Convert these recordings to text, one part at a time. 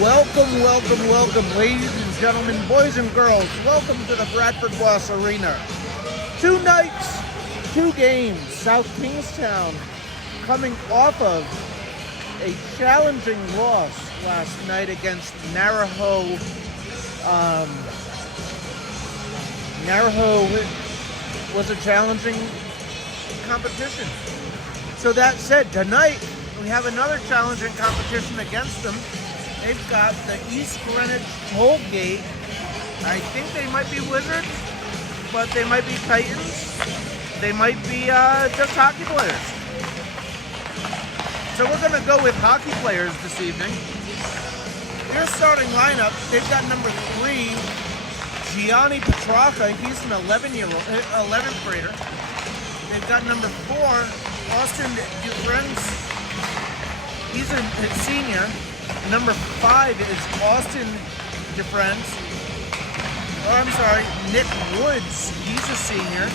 Welcome, welcome, welcome, ladies and gentlemen, boys and girls. Welcome to the Bradford Boss Arena. 2 nights, 2 games. South Kingstown coming off of a challenging loss last night against Naraho. Naraho was a challenging competition. So that said, tonight we have another challenging competition against them. They've got the East Greenwich Toll Gate. I think they might be Wizards, but they might be Titans. They might be just hockey players. So we're going to go with hockey players this evening. Their starting lineup, they've got number 3, Gianni Petrarca. He's an 11th grader. They've got number 4, Austin Dufresne. He's a senior. Number 5 is Austin Dufresne. Nick Woods. He's a senior.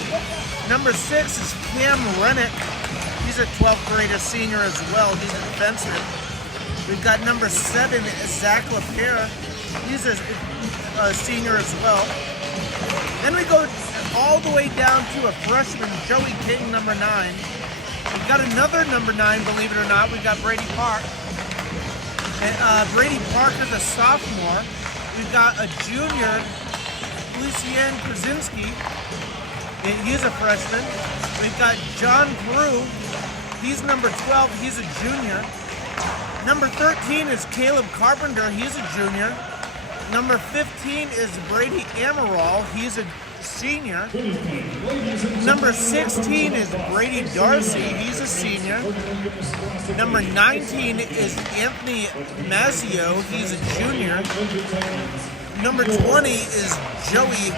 Number 6 is Cam Rennick. He's a 12th grader senior as well. He's a defenseman. We've got number 7 is Zach LaPierre. He's a senior as well. Then we go all the way down to a freshman, Joey King, number 9. We've got another number 9, believe it or not. We've got Brady Park. Brady Parker's a sophomore. We've got a junior, Lucien Krasinski. He's a freshman. We've got John Brew. He's number 12. He's a junior. Number 13 is Caleb Carpenter. He's a junior. Number 15 is Brady Amaral. He's a senior. Number 16 is Brady Darcy. He's a senior. Number 19 is Anthony Mazzio. He's a junior. Number 20 is Joey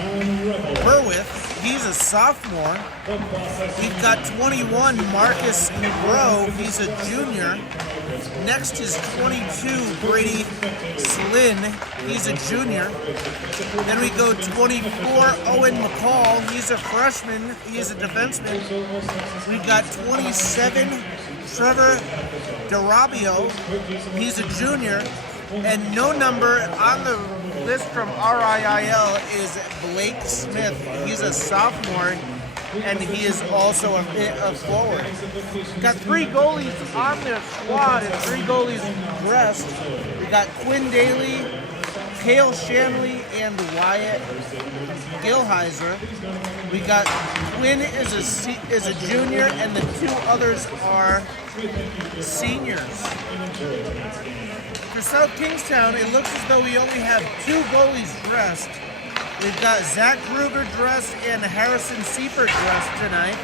Berwith. He's a sophomore. We've got 21, Marcus Negro. He's a junior. Next is 22, Brady Slynn. He's a junior. Then we go 24, Owen McCall. He's a freshman. He's a defenseman. We've got 27, Trevor DeRabio. He's a junior. And no number on the list from RIIL is Blake Smith. He's a sophomore, and he is also a forward. Got 3 goalies on their squad and 3 goalies dressed. We got Quinn Daly, Cale Shanley, and Wyatt Gilheiser. We got Quinn is a junior, and the 2 others are seniors. For South Kingstown, it looks as though we only have 2 goalies dressed. We've got Zach Kruger dressed and Harrison Seifert dressed tonight.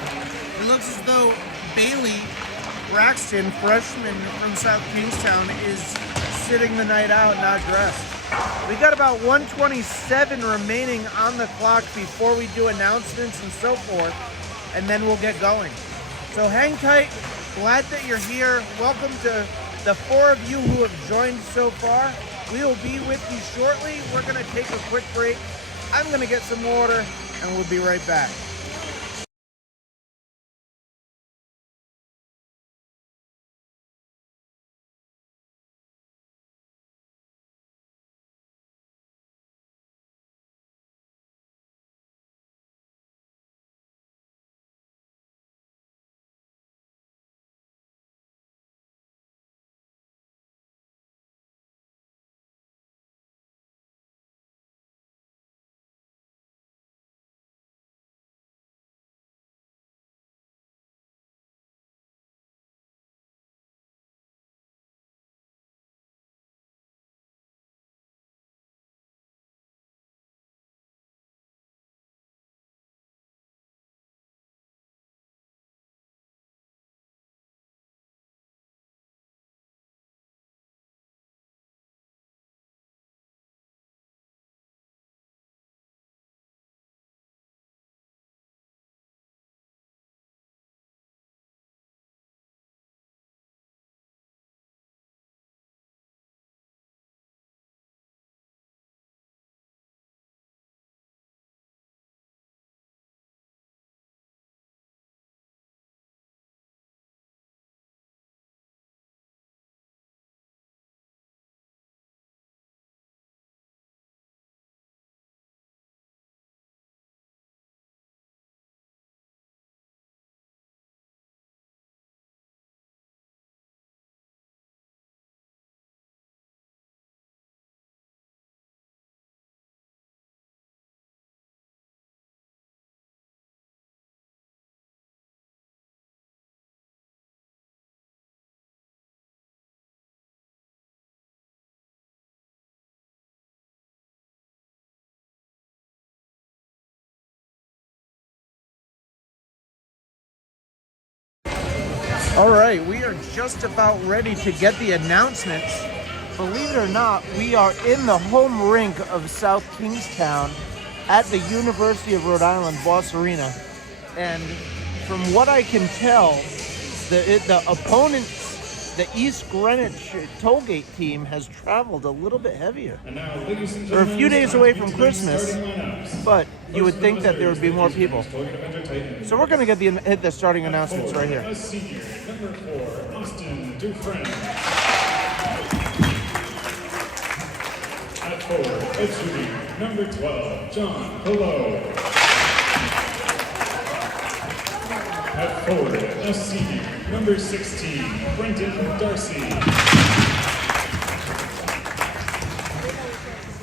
It looks as though Bailey Braxton, freshman from South Kingstown, is sitting the night out, not dressed. We got about 1:27 remaining on the clock before we do announcements and so forth, and then we'll get going. So hang tight. Glad that you're here. Welcome to the 4 of you who have joined so far. We will be with you shortly. We're going to take a quick break. I'm going to get some water, and we'll be right back. All right, we are just about ready to get the announcements. Believe it or not, we are in the home rink of South Kingstown at the University of Rhode Island Boss Arena. And from what I can tell, the opponents, the East Greenwich Tollgate team, has traveled a little bit heavier. We're a few days away from Christmas, but you would think that there would be more people. So we're going to hit the starting announcements right here. Number 4, Austin Dufresne. At forward, a junior, number 12, John Hello. At forward, a senior, number 16, Brendan Darcy.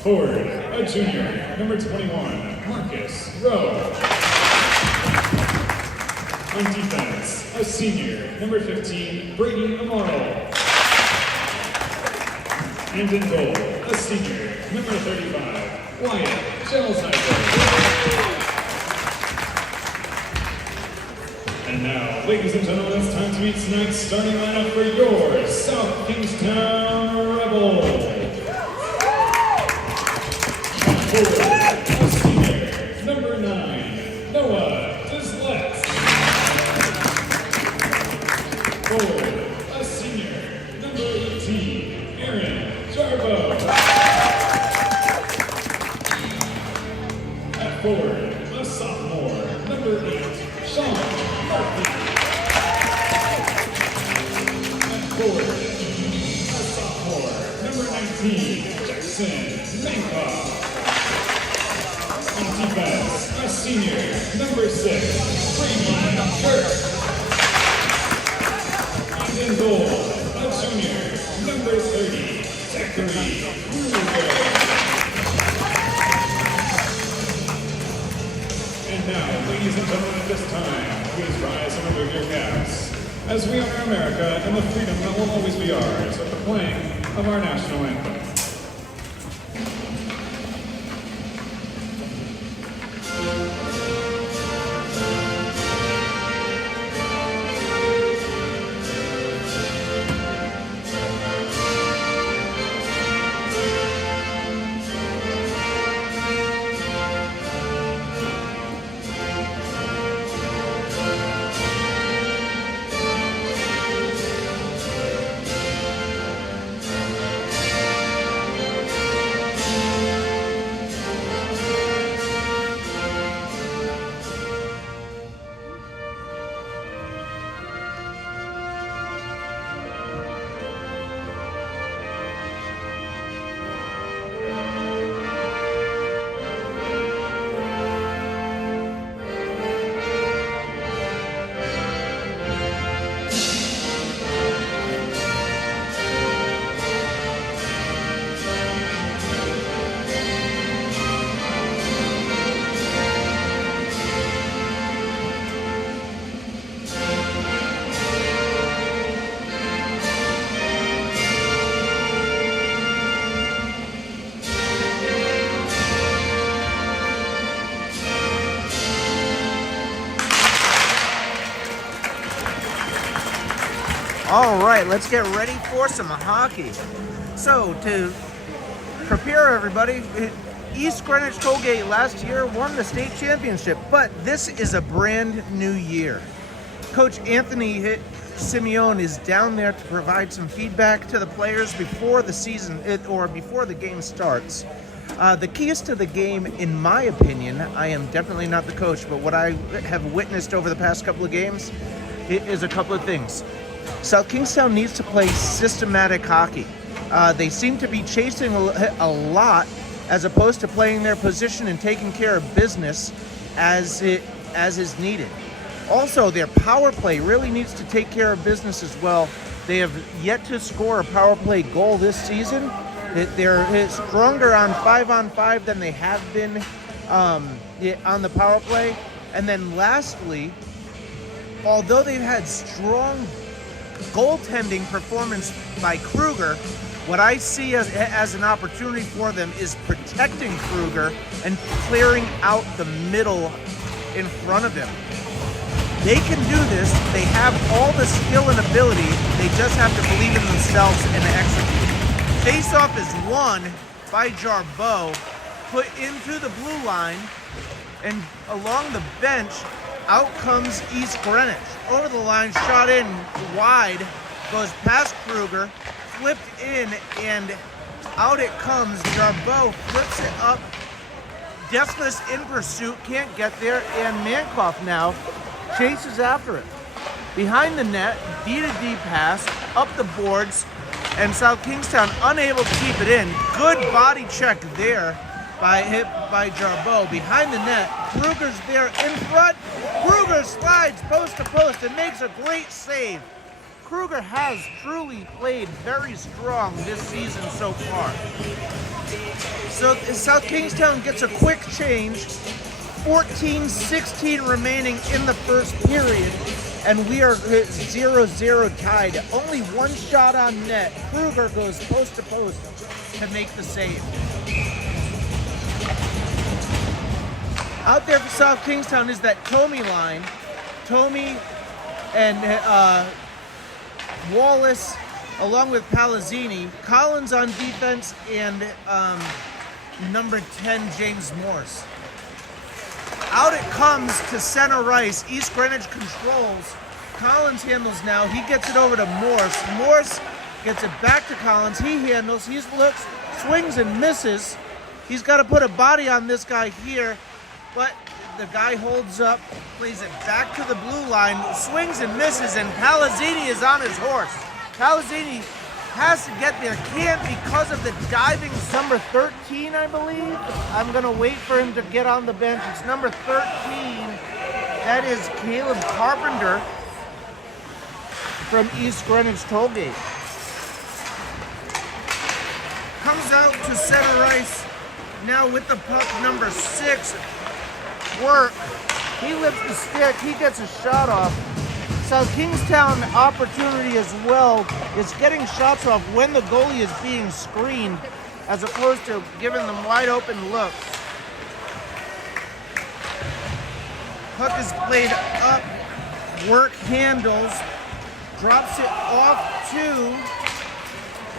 Forward, a junior, number 21, Marcus Rowe. On defense, a senior, number 15, Brady Amaro. And in goal, a senior, number 35, Wyatt Gelsheiser. And now, ladies and gentlemen, it's time to meet tonight's starting lineup for your South Kingstown Rebels. Forward, a senior, number 9, Noah Dislet. Forward, a senior, number 18, Aaron Jarbo. At forward, a sophomore, number 8, Sean Murphy. At forward, a sophomore, number 19, Jackson Mankoff. On defense, a senior, number 6, Brady Kirk. And in goal, a junior, number 30, Zachary Ruger. And now, ladies and gentlemen, at this time, please rise and remove your caps as we honor America and the freedom that will always be ours with the playing of our national anthem. All right, let's get ready for some hockey. So to prepare everybody, East Greenwich Tollgate last year won the state championship, but this is a brand new year. Coach Anthony Simeone is down there to provide some feedback to the players before the season or before the game starts. The keys to the game, in my opinion, I am definitely not the coach, but what I have witnessed over the past couple of games is a couple of things. South Kingstown needs to play systematic hockey. They seem to be chasing a lot as opposed to playing their position and taking care of business as is needed. Also, their power play really needs to take care of business as well. They have yet to score a power play goal this season. They're stronger on 5-on-5 than they have been on the power play. And then lastly, although they've had strong goaltending performance by Kruger, what I see as an opportunity for them is protecting Kruger and clearing out the middle in front of him. They can do this. They have all the skill and ability. They just have to believe in themselves and execute. Face-off is won by Jarbeau, put into the blue line, and along the bench, out comes East Greenwich. Over the line, shot in wide, goes past Kruger, flipped in, and out it comes. Jarbeau flips it up. Desmas in pursuit, can't get there, and Mankoff now chases after it. Behind the net, D-to-D pass, up the boards, and South Kingstown unable to keep it in. Good body check there by Jarbeau. Behind the net, Kruger's there in front. Kruger slides post to post and makes a great save. Kruger has truly played very strong this season so far. So South Kingstown gets a quick change. 14-16 remaining in the first period, and we are 0-0 tied. Only one shot on net. Kruger goes post to post to make the save. Out there for South Kingstown is that Tomey line. Tomey and Wallace, along with Palazzini. Collins on defense, and number 10, James Morse. Out it comes to center ice. East Greenwich controls. Collins handles now. He gets it over to Morse. Morse gets it back to Collins. He handles. He looks, swings and misses. He's got to put a body on this guy here, but the guy holds up, plays it back to the blue line, swings and misses, and Palazzini is on his horse. Palazzini has to get there, can't because of the diving. Number 13, I believe. I'm going to wait for him to get on the bench. It's number 13. That is Caleb Carpenter from East Greenwich Tollgate. Comes out to center ice now with the puck, number 6. Work. He lifts the stick. He gets a shot off. South Kingstown opportunity as well is getting shots off when the goalie is being screened, as opposed to giving them wide open looks. Puck is played up. Work handles. Drops it off to.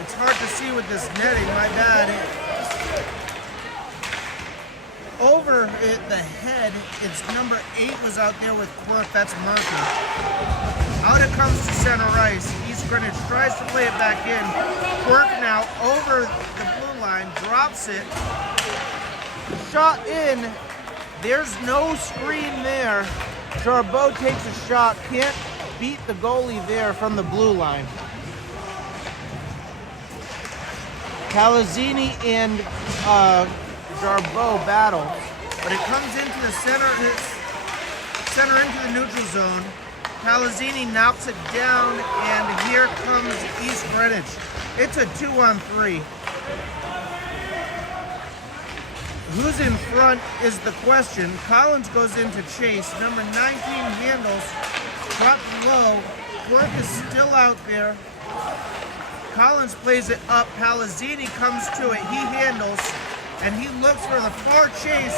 It's hard to see with this netting. My bad. Over the head, it's number 8 was out there with Quirk. That's Murphy. Out it comes to center ice. East Greenwich tries to play it back in. Quirk now over the blue line, drops it. Shot in. There's no screen there. Jarbeau takes a shot. Can't beat the goalie there from the blue line. Palazzini and Jarbeau battle, but it comes into the center into the neutral zone. Palazzini knocks it down, and here comes East Greenwich. It's a 2-on-3. Who's in front is the question. Collins goes into chase. Number 19 handles, dropped low. Quirk is still out there. Collins plays it up. Palazzini comes to it. He handles. And he looks for the far chase.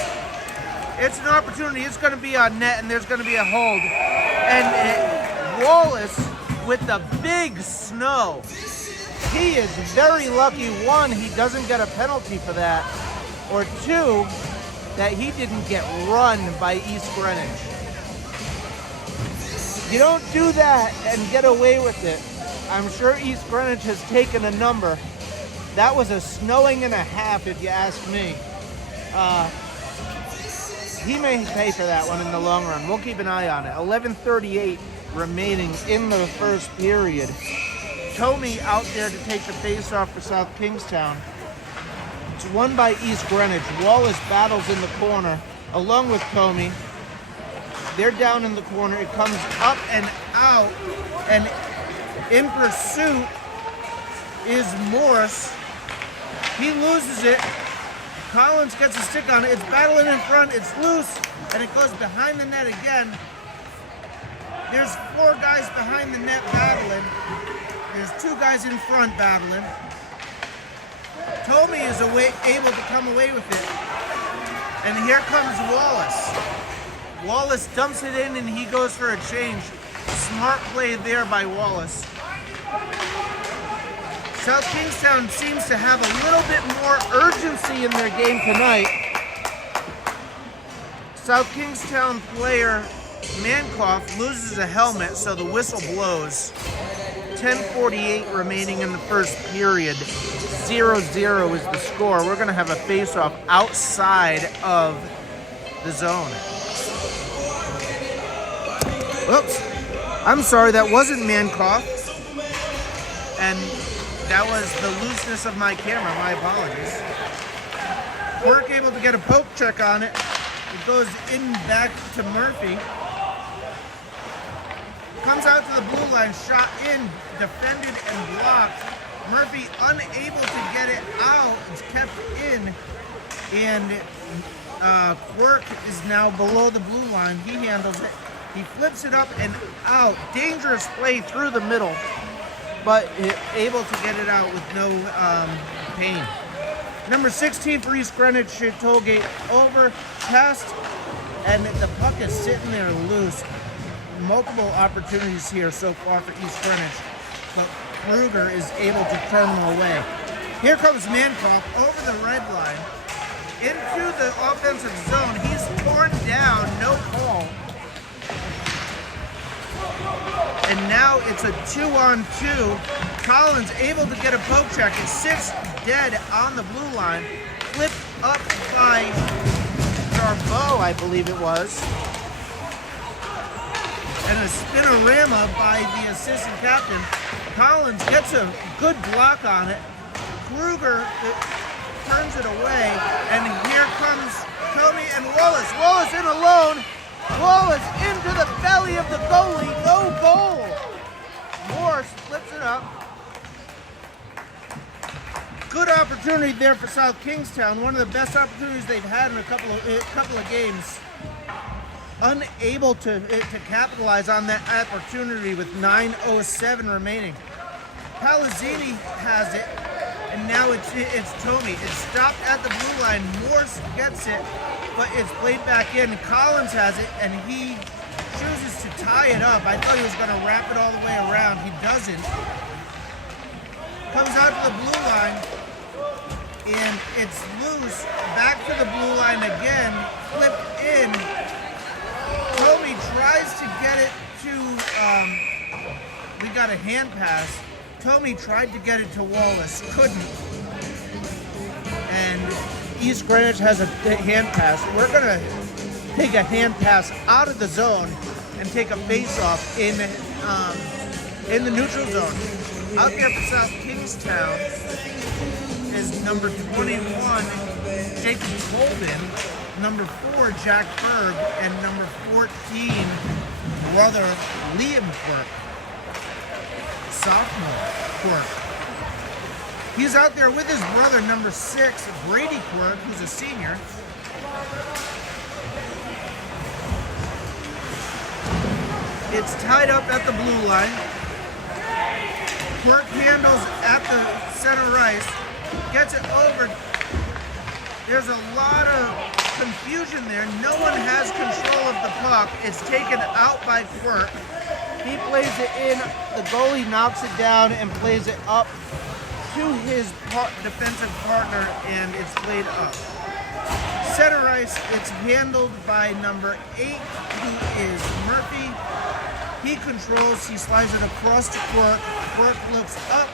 It's an opportunity. It's going to be on net, and there's going to be a hold. And Wallace with the big snow. He is very lucky. 1, he doesn't get a penalty for that. Or 2, that he didn't get run by East Greenwich. You don't do that and get away with it. I'm sure East Greenwich has taken a number. That was a snowing and a half, if you ask me. He may pay for that one in the long run. We'll keep an eye on it. 11:38 remaining in the first period. Tomey out there to take the face-off for South Kingstown. It's won by East Greenwich. Wallace battles in the corner along with Tomey. They're down in the corner. It comes up and out. And in pursuit is Morse. He loses it. Collins gets a stick on it. It's battling in front. It's loose. And it goes behind the net again. There's 4 guys behind the net battling. There's 2 guys in front battling. Tomey is able to come away with it. And here comes Wallace. Wallace dumps it in and he goes for a change. Smart play there by Wallace. South Kingstown seems to have a little bit more urgency in their game tonight. South Kingstown player Mankoff loses a helmet, so the whistle blows. 10:48 remaining in the first period. 0-0 is the score. We're going to have a face-off outside of the zone. Oops. I'm sorry, that wasn't Mankoff. And that was the looseness of my camera. My apologies. We're able to get a poke check on it. It goes in back to Murphy. Comes out to the blue line, shot in, defended and blocked. Murphy unable to get it out. It's kept in. And Quirk is now below the blue line. He handles it. He flips it up and out. Dangerous play through the middle, but able to get it out with no pain. Number 16 for East Greenwich, Tollgate over, passed, and the puck is sitting there loose. Multiple opportunities here so far for East Greenwich, but Kruger is able to turn them away. Here comes Mankoff over the red line into the offensive zone. He's torn down, no call. And now it's a 2-on-2. Collins able to get a poke check. It sits dead on the blue line. Flipped up by Jarboe, I believe it was. And a spinorama by the assistant captain. Collins gets a good block on it. Kruger turns it away. And here comes Comey and Wallace. Wallace in alone. Wallace into the belly of the goalie. No goal. Morse flips it up. Good opportunity there for South Kingstown. One of the best opportunities they've had in a couple of games. Unable to capitalize on that opportunity with 9:07 remaining. Palazzini has it, and now it's Tomey. It's stopped at the blue line. Morse gets it, but it's played back in. Collins has it, and he chooses to tie it up. I thought he was going to wrap it all the way around. He doesn't. Comes out to the blue line, and it's loose. Back to the blue line again. Flipped in. Tomey tries to get it to, we got a hand pass. Tomey tried to get it to Wallace, couldn't. And East Greenwich has a hand pass. We're going to take a hand pass out of the zone and take a face-off in the neutral zone. Out there for South Kingstown is number 21, Jacob Colvin. Number 4, Jack Berg, and number 14, brother Liam Quirk, sophomore Quirk. He's out there with his brother, number 6, Brady Quirk, who's a senior. It's tied up at the blue line. Quirk handles at the center ice, gets it over. There's a lot of confusion there. No one has control of the puck. It's taken out by Quirk. He plays it in. The goalie knocks it down and plays it up to his defensive partner, and it's played up. Center ice, it's handled by number 8, who is Murphy. He controls. He slides it across to Quirk. Quirk looks up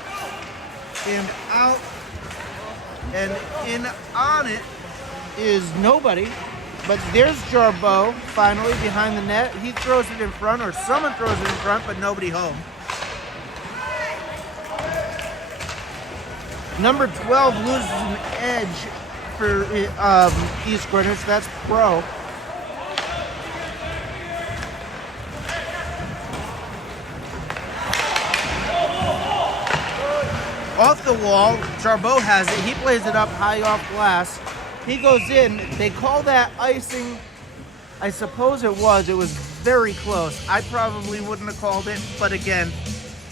and out, and in on it is nobody, but there's Jarboe finally behind the net. He throws it in front, or someone throws it in front, but nobody home. Number 12 loses an edge for East Greenwich. That's Pro. Off the wall, Jarboe has it. He plays it up high off glass. He goes in. They call that icing. I suppose it was. It was very close. I probably wouldn't have called it. But again,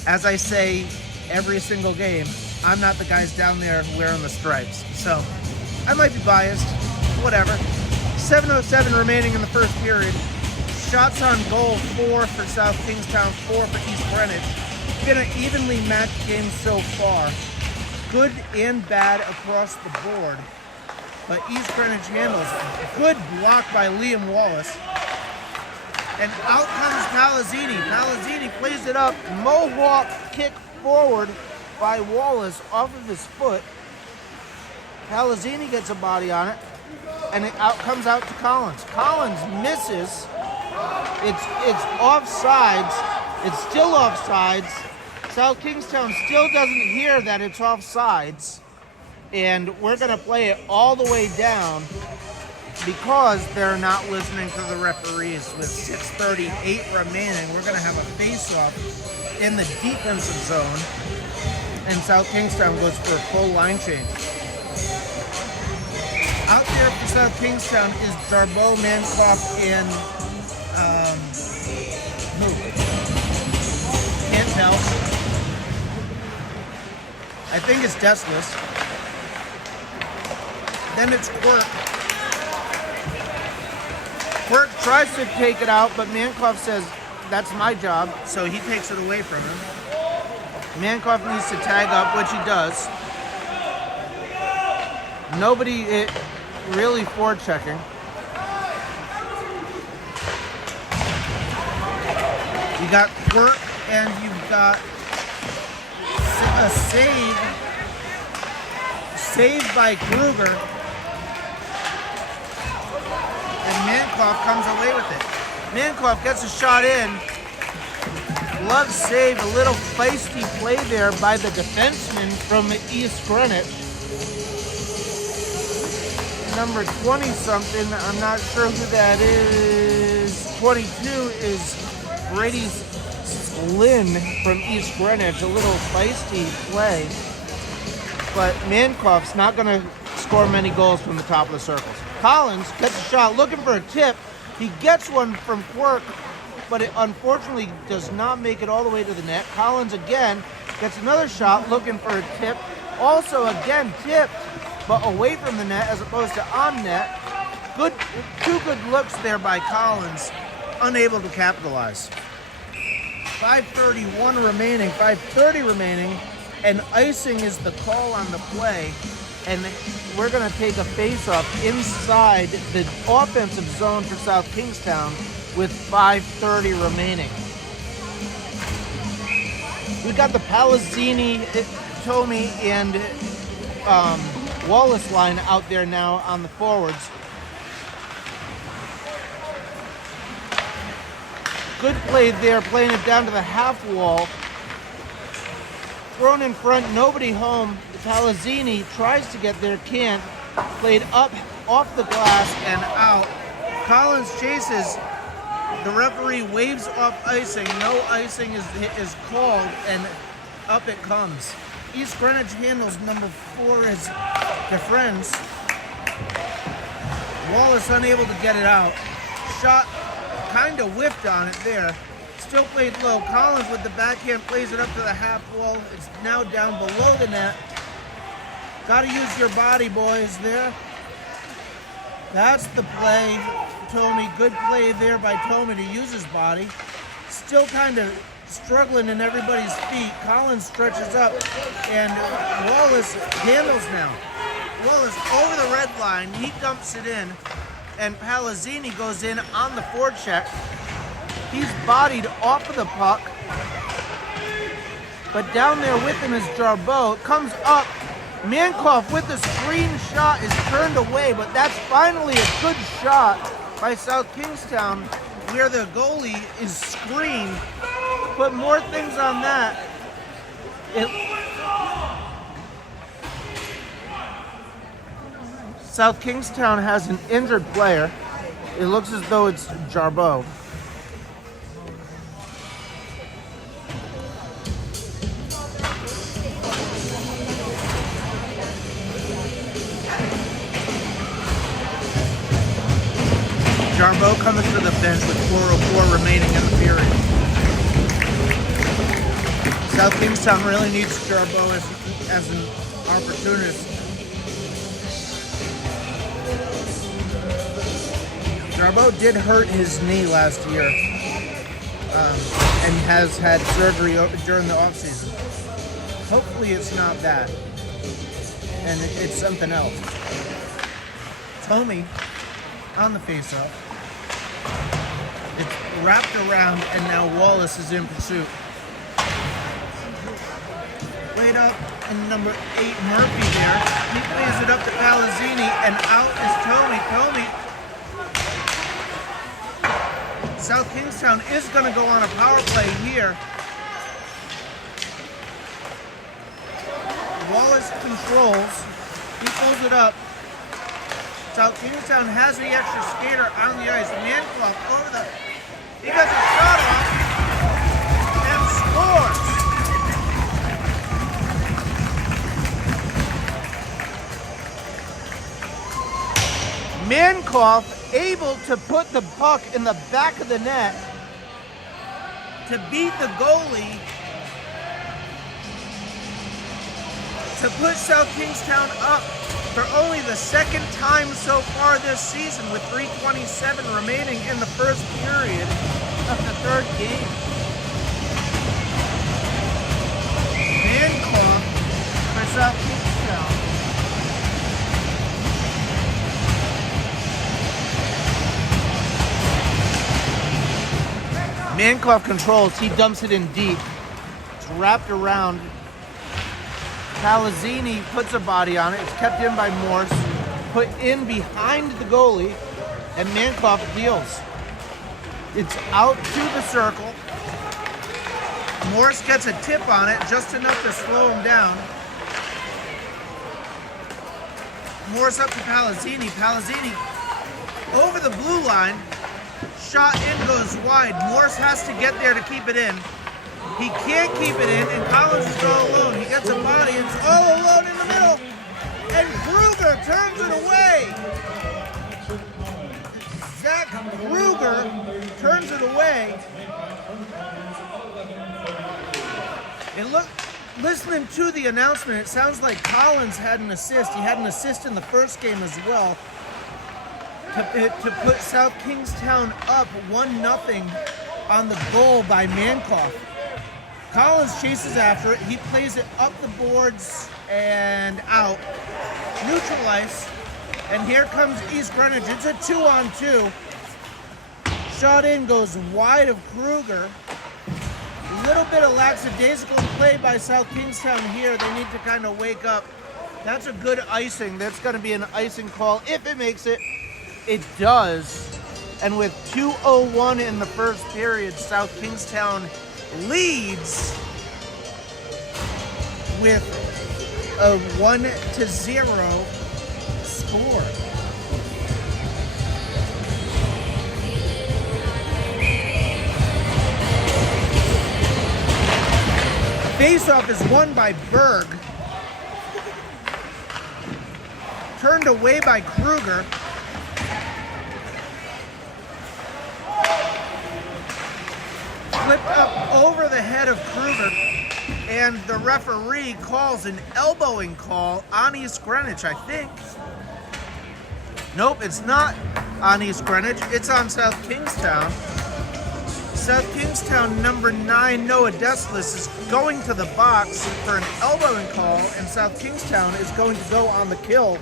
as I say every single game, I'm not the guys down there wearing the stripes. So I might be biased. Whatever. 7:07 remaining in the first period. Shots on goal, 4 for South Kingstown, 4 for East Greenwich. Been an evenly matched game so far. Good and bad across the board. But East Greenwich handles it. Good block by Liam Wallace. And out comes Palazzini. Palazzini plays it up. Mohawk kick forward by Wallace off of his foot. Palazzini gets a body on it. And it comes out to Collins. Collins misses. It's offsides. It's still offsides. South Kingstown still doesn't hear that it's offsides. And we're going to play it all the way down because they're not listening to the referees. With 6:38 remaining, we're going to have a face-off in the defensive zone. And South Kingstown goes for a full line change. Out there for South Kingstown is Darbo, Mancoff, and who? Can't tell. I think it's Desless. Then it's Quirk. Quirk tries to take it out, but Mancoff says, that's my job, so he takes it away from him. Mancoff needs to tag up, which he does. Nobody really forechecking. You got Quirk and you've got a save by Kruger. And Mancoff comes away with it. Mancoff gets a shot in. Glove save, a little feisty play there by the defenseman from East Greenwich. Number 20-something, I'm not sure who that is. 22 is Brady Lynn from East Greenwich. A little feisty play. But Mancoff's not going to score many goals from the top of the circles. Collins gets a shot looking for a tip. He gets one from Quirk, but it unfortunately does not make it all the way to the net. Collins again gets another shot looking for a tip. Also again tipped, but away from the net as opposed to on net. Two good looks there by Collins, unable to capitalize. 5:31 remaining, 5:30 remaining, and icing is the call on the play. And we're going to take a face-off inside the offensive zone for South Kingstown with 5:30 remaining. We got the Palazzini, Tomey, and Wallace line out there now on the forwards. Good play there, playing it down to the half wall. Thrown in front, nobody home. Palazzini tries to get there, can't. Played up, off the glass, and out. Collins chases. The referee waves off icing. No icing is called, and up it comes. East Greenwich handles. Number 4 is DeFriends. Wallace unable to get it out. Shot, kind of whiffed on it there. Still played low. Collins with the backhand plays it up to the half wall. It's now down below the net. Got to use your body, boys, there. That's the play, Tomey. Good play there by Tomey to use his body. Still kind of struggling in everybody's feet. Collins stretches up, and Wallace handles now. Wallace over the red line. He dumps it in, and Palazzini goes in on the forecheck. He's bodied off of the puck, but down there with him is Jarbeau. Comes up. Mancoff with the screen shot is turned away, but that's finally a good shot by South Kingstown where the goalie is screened. Put more things on that. South Kingstown has an injured player. It looks as though it's Jarbeau. Jarbeau coming to the bench with 4:04 remaining in the period. South Kingstown really needs Jarbeau as an opportunist. Jarbo did hurt his knee last year, and has had surgery during the offseason. Hopefully it's not that, and it's something else. Tommy on the face-off. It's wrapped around, and now Wallace is in pursuit. Played up in number 8, Murphy there. He plays it up to Palazzini, and out is Tommy. South Kingstown is going to go on a power play here. Wallace controls. He pulls it up. South Kingstown has the extra skater on the ice. Manclough over the... He gets a shot off and scores. Manclough able to put the puck in the back of the net to beat the goalie to put South Kingstown up for only the second time so far this season, with 3:27 remaining in the first period of the third game. Manclough for South Kingstown. Manclough controls. He dumps it in deep. It's wrapped around. Palazzini puts a body on it. It's kept in by Morse. Put in behind the goalie, and Manclough deals. It's out to the circle. Morse gets a tip on it, just enough to slow him down. Morse up to Palazzini. Palazzini over the blue line. Shot in, goes wide. Morse has to get there to keep it in. He can't keep it in, and Collins is all alone. He gets a body, and it's all alone in the middle. And Kruger turns it away. Zach Kruger turns it away. And look, listening to the announcement, it sounds like Collins had an assist. He had an assist in the first game as well, to put South Kingstown up 1-0 on the goal by Manclough. Collins chases after it. He plays it up the boards and out. Neutral ice. And here comes East Greenwich. It's a 2-on-2. Shot in, goes wide of Kruger. A little bit of lackadaisical play by South Kingstown here. They need to kind of wake up. That's a good icing. That's going to be an icing call if it makes it. It does. And with 2:01 in the first period, South Kingstown leads with a 1-0 score. Faceoff is won by Berg. Turned away by Kruger. Flipped up over the head of Kruger, and the referee calls an elbowing call on East Greenwich, I think. Nope, it's not on East Greenwich. It's on South Kingstown. South Kingstown number 9, Noah Deslis, is going to the box for an elbowing call, and South Kingstown is going to go on the kill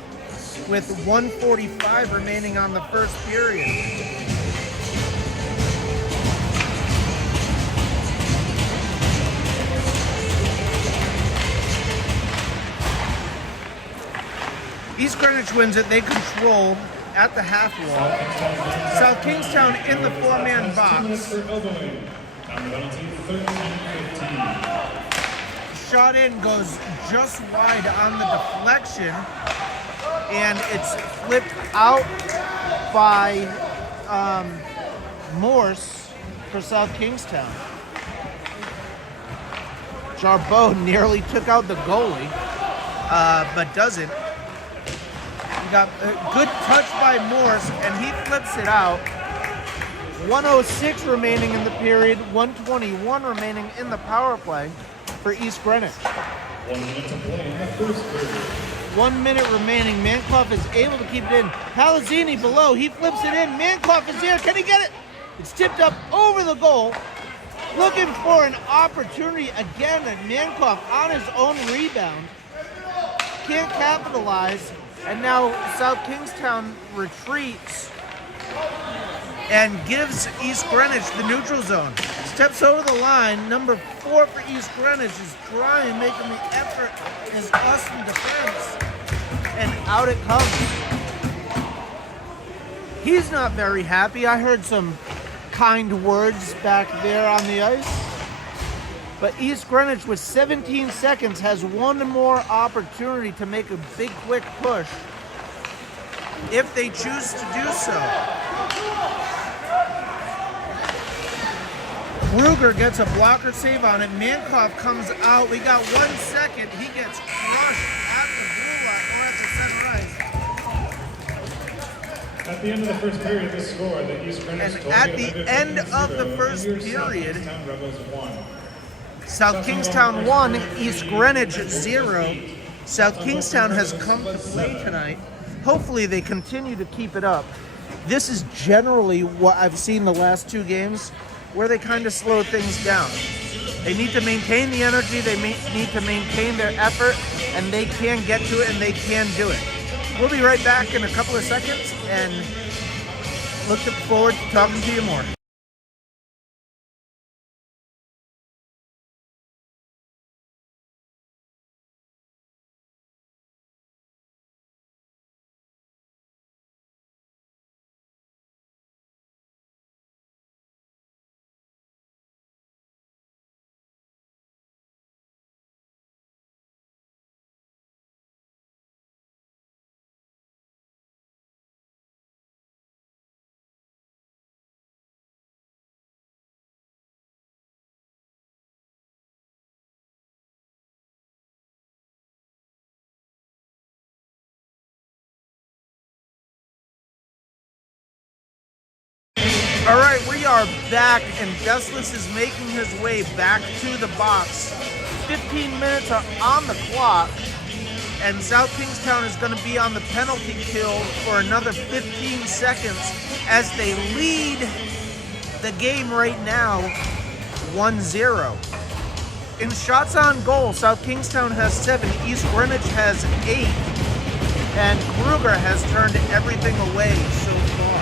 with 1:45 remaining on the first period. East Greenwich wins it. They control at the half wall. South Kingstown in the 4-man box. Shot in, goes just wide on the deflection, and it's flipped out by Morse for South Kingstown. Jarbo nearly took out the goalie, but doesn't. We got a good touch by Morse, and he flips it out. 1:06 remaining in the period, 1:21 remaining in the power play for East Greenwich. 1 minute to play in the first period. 1 minute remaining. Mankoff is able to keep it in. Palazzini below. He flips it in. Mankoff is there. Can he get it? It's tipped up over the goal. Looking for an opportunity again at Mankoff on his own rebound. Can't capitalize. And now South Kingstown retreats and gives East Greenwich the neutral zone. Steps over the line. Number 4 for East Greenwich is trying, making the effort as Austin defense. And out it comes. He's not very happy. I heard some kind words back there on the ice. But East Greenwich with 17 seconds has one more opportunity to make a big quick push if they choose to do so. Kruger gets a blocker save on it. Mankoff comes out. We got 1 second. He gets crushed at the blue line or at the center ice. At the end of the first period, the score that East Greenwich And at the end of the first period, South Kingstown 1, East Greenwich 0. South Kingstown has come to play tonight. Hopefully they continue to keep it up. This is generally what I've seen the last 2 games, where they kind of slow things down. They need to maintain the energy, they need to maintain their effort, and they can get to it and they can do it. We'll be right back in a couple of seconds and look forward to talking to you more. All right, we are back, and Deslis is making his way back to the box. 15 minutes are on the clock, and South Kingstown is going to be on the penalty kill for another 15 seconds as they lead the game right now 1-0. In shots on goal, South Kingstown has 7, East Greenwich has 8, and Kruger has turned everything away so far.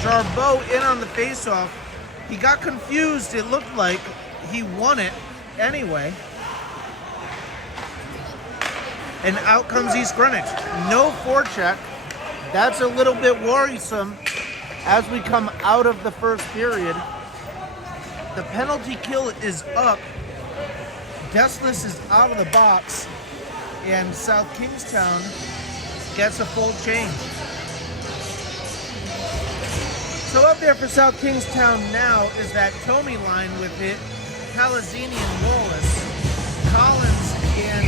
Jarbeau in on the faceoff. He got confused. It looked like he won it anyway. And out comes East Greenwich. No forecheck. That's a little bit worrisome as we come out of the first period. The penalty kill is up. Deslis is out of the box. And South Kingstown gets a full change. So up there for South Kingstown now is that Tomey line with it, Palazzini and Wallace, Collins and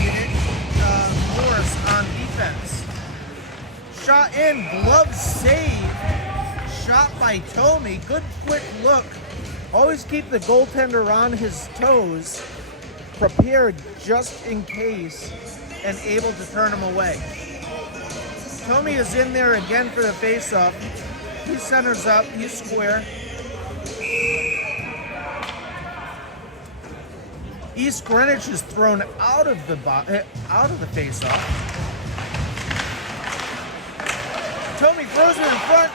Morris on defense. Shot in, glove save, shot by Tomey. Good quick look. Always keep the goaltender on his toes, prepared just in case, and able to turn him away. Tomey is in there again for the faceoff. He centers up, he's square. East Greenwich is thrown out of the faceoff. Tomey throws it in front.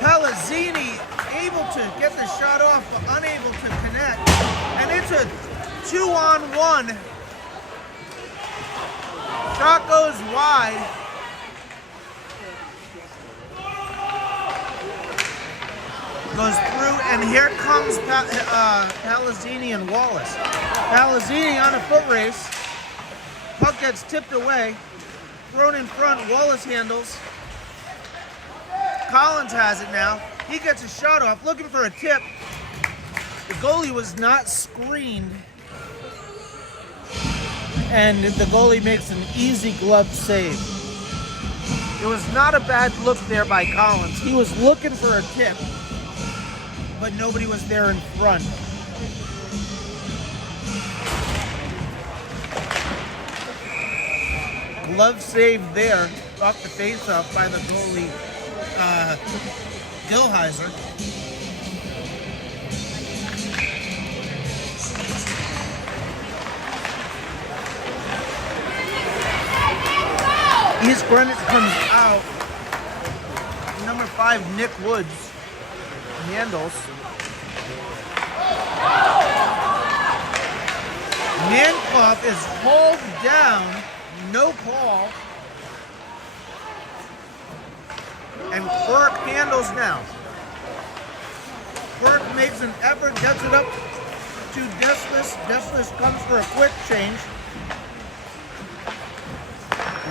Palazzini able to get the shot off, but unable to connect. And it's a 2-on-1. Shot goes wide. Goes through, and here comes Palazzini and Wallace. Palazzini on a foot race. Puck gets tipped away. Thrown in front. Wallace handles. Collins has it now. He gets a shot off, looking for a tip. The goalie was not screened. And the goalie makes an easy glove save. It was not a bad look there by Collins. He was looking for a tip, but nobody was there in front. Glove save there off the face-off by the goalie, Gilheiser. East Greenwich comes out. Number 5, Nick Woods handles. Mankoff is hauled down, no call. And Quirk handles now. Quirk makes an effort, gets it up to Deslis. Deslis comes for a quick change.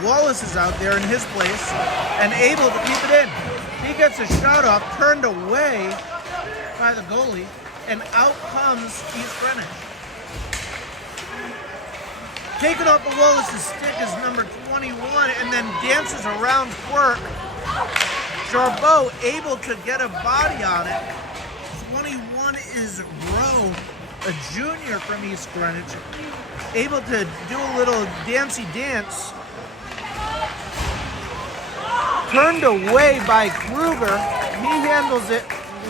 Wallace is out there in his place and able to keep it in. He gets a shot off, turned away by the goalie, and out comes East Greenwich. Taken off of Wallace's stick is number 21 and then dances around Quirk. Jarbeau able to get a body on it. 21 is Rowe, a junior from East Greenwich, able to do a little dancey dance. Turned away by Kruger. He handles it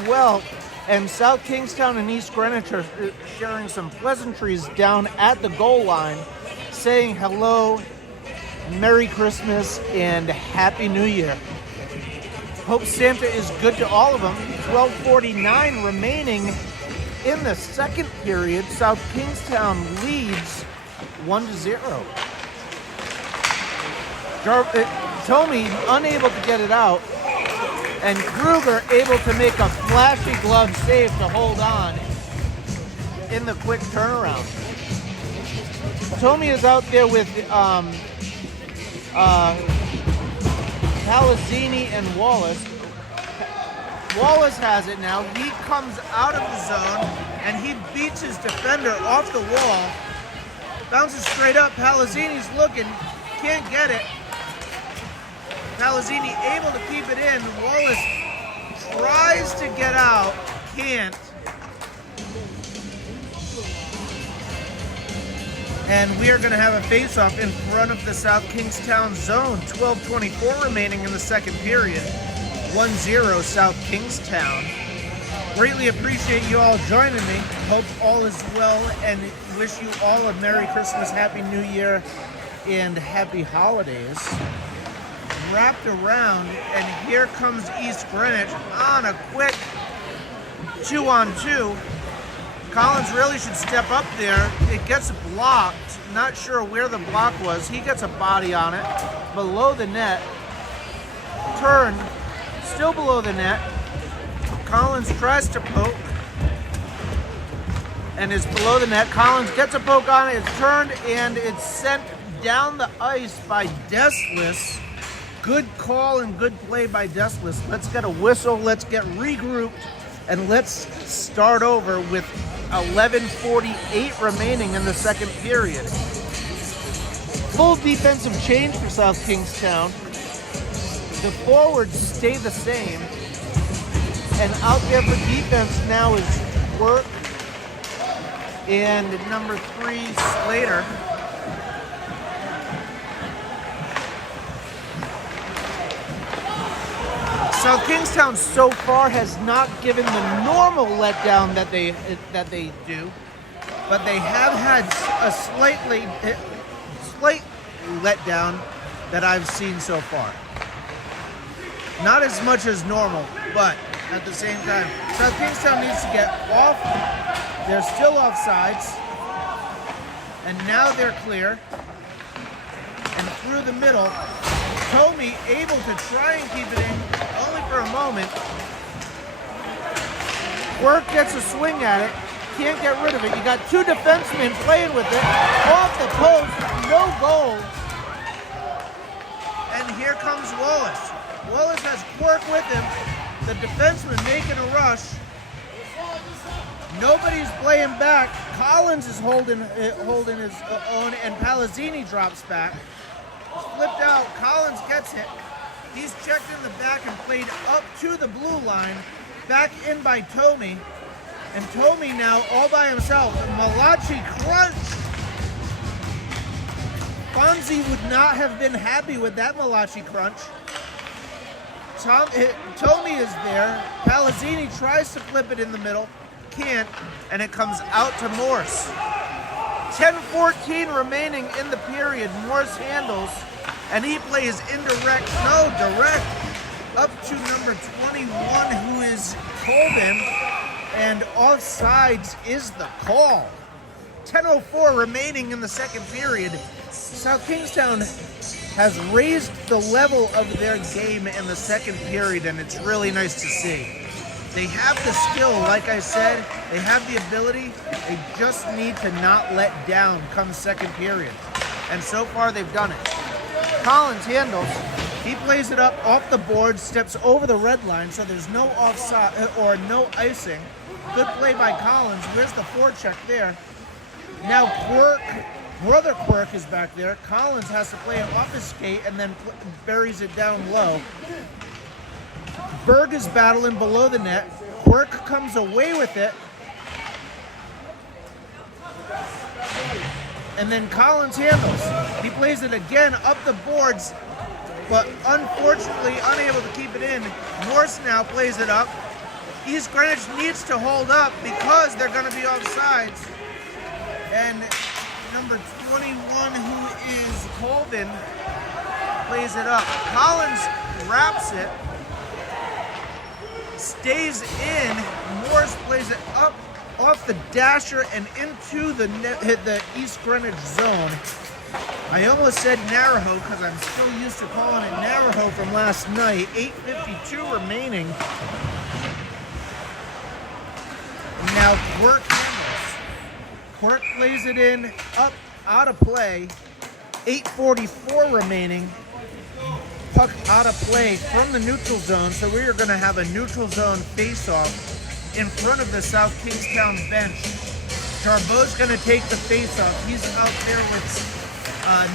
well. And South Kingstown and East Greenwich are sharing some pleasantries down at the goal line, saying hello, Merry Christmas, and Happy New Year. Hope Santa is good to all of them. 12:49 remaining in the second period. South Kingstown leads 1-0. Tomey unable to get it out, and Kruger able to make a flashy glove save to hold on in the quick turnaround. Tomey is out there with Palazzini and Wallace. Wallace has it now. He comes out of the zone and he beats his defender off the wall. Bounces straight up. Palazzini's looking, can't get it. Palazzini able to keep it in. Wallace tries to get out, can't. And we are going to have a face-off in front of the South Kingstown zone. 12:24 remaining in the second period. 1-0 South Kingstown. Greatly appreciate you all joining me. Hope all is well and wish you all a Merry Christmas, Happy New Year, and Happy Holidays. Wrapped around, and here comes East Greenwich on a quick 2-on-2. Collins really should step up there. It gets blocked. Not sure where the block was. He gets a body on it. Below the net. Turn. Still below the net. Collins tries to poke. And is below the net. Collins gets a poke on it. It's turned and it's sent down the ice by Deslis. Good call and good play by Deslis. Let's get a whistle. Let's get regrouped. And let's start over with 11:48 remaining in the second period. Full defensive change for South Kingstown. The forwards stay the same. And out there for defense now is Quirk and number 3, Slater. South Kingstown so far has not given the normal letdown that they do, but they have had a slight letdown that I've seen so far. Not as much as normal, but at the same time, South Kingstown needs to get off. They're still offsides, and now they're clear. And through the middle, Tomey able to try and keep it in, only for a moment. Quirk gets a swing at it, can't get rid of it. You got 2 defensemen playing with it, off the post, no goal. And here comes Wallace. Wallace has Quirk with him, the defenseman making a rush. Nobody's playing back. Collins is holding his own, and Palazzini drops back. Flipped out, Collins gets it. He's checked in the back and played up to the blue line. Back in by Tomey. And Tomey now all by himself. Malachi crunch. Fonzie would not have been happy with that Malachi crunch. Tommy is there. Palazzini tries to flip it in the middle. Can't. And it comes out to Morse. 10-14 remaining in the period. Morse handles. And he plays direct. Up to number 21, who is Colvin. And offsides is the call. 10:04 remaining in the second period. South Kingstown has raised the level of their game in the second period, and it's really nice to see. They have the skill, like I said, they have the ability, they just need to not let down come second period. And so far they've done it. Collins handles, he plays it up off the board, steps over the red line, so there's no offside or no icing. Good play by Collins. Where's the forecheck there? Now Brother Quirk is back there. Collins has to play it off his skate and then buries it down low. Berg is battling below the net. Quirk comes away with it. And then Collins handles. He plays it again up the boards, but unfortunately unable to keep it in. Morse now plays it up. East Greenwich needs to hold up because they're going to be offsides. And number 21, who is Colvin, plays it up. Collins wraps it, stays in. Morris plays it up off the dasher and into the East Greenwich zone. I almost said Naraho because I'm still used to calling it Naraho from last night. 8:52 remaining. And now Quirk handles. Quirk plays it in, up, out of play. 8:44 remaining. Puck out of play from the neutral zone, so we are going to have a neutral zone face-off in front of the South Kingstown bench. Jarbo's going to take the face-off. He's out there with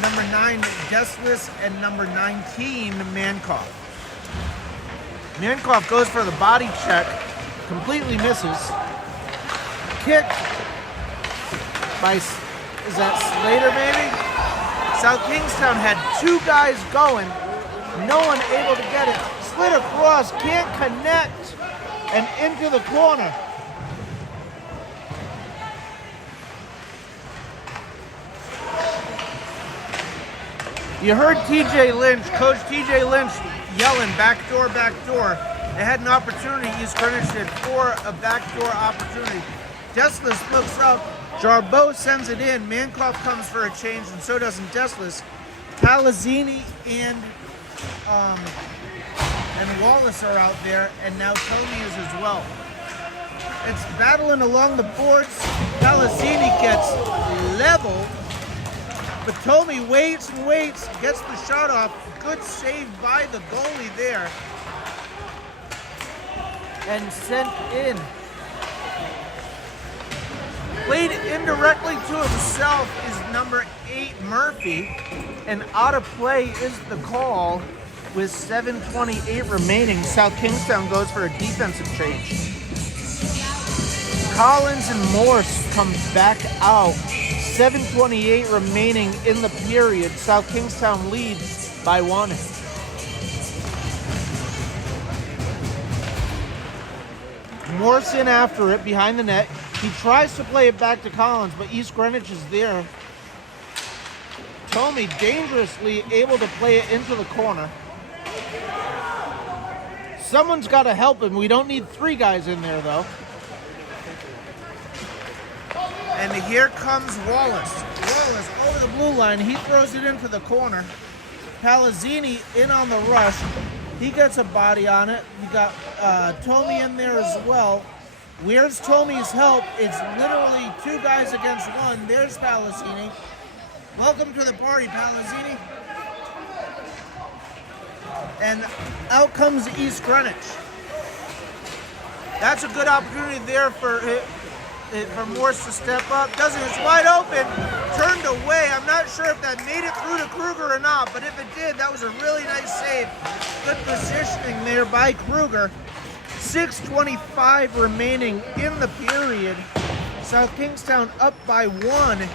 number 9, Deslis, and number 19, Mankoff. Mankoff goes for the body check, completely misses. Kick by, is that Slater maybe? South Kingstown had 2 guys going, no one able to get it. Slid across, can't connect, and into the corner. You heard TJ Lynch, Coach TJ Lynch yelling, backdoor, backdoor. They had an opportunity, East Greenwich did, for a backdoor opportunity. Deslis looks up, Jarbo sends it in, Mankoff comes for a change, and so doesn't Deslis. Palazzini and Wallace are out there, and now Tony is as well. It's battling along the boards. Palazzini gets level, but Tommy waits and waits, gets the shot off. Good save by the goalie there. And sent in. Played indirectly to himself is number 8, Murphy. And out of play is the call with 7:28 remaining. South Kingstown goes for a defensive change. Collins and Morse come back out. 7:28 remaining in the period. South Kingstown leads by 1. Morse in after it behind the net. He tries to play it back to Collins, but East Greenwich is there. Tommy dangerously able to play it into the corner. Someone's got to help him. We don't need 3 guys in there, though. And here comes Wallace. Wallace over the blue line. He throws it into the corner. Palazzini in on the rush. He gets a body on it. We got Tommy in there as well. Where's Tommy's help? It's literally 2 guys against 1. There's Palazzini. Welcome to the party, Palazzini. And out comes East Greenwich. That's a good opportunity there for Morse to step up. Doesn't, it's wide open, turned away. I'm not sure if that made it through to Kruger or not, but if it did, that was a really nice save. Good positioning there by Kruger. 6:25 remaining in the period. South Kingstown up by 1.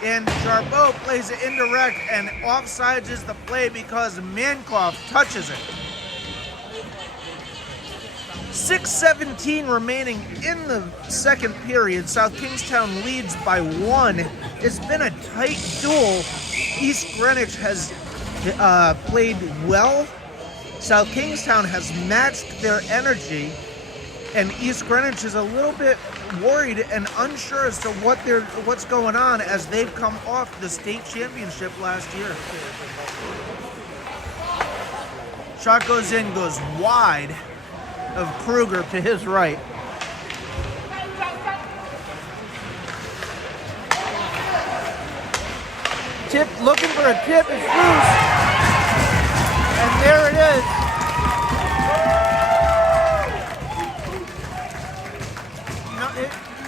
And Jarbeau plays it indirect, and offsides is the play because Mankoff touches it. 6:17 remaining in the second period. South Kingstown leads by 1. It's been a tight duel. East Greenwich has played well. South Kingstown has matched their energy, and East Greenwich is a little bit worried and unsure as to what's going on as they've come off the state championship last year. Shot goes in, goes wide of Kruger to his right. Tip, looking for a tip, it's loose. And there it is.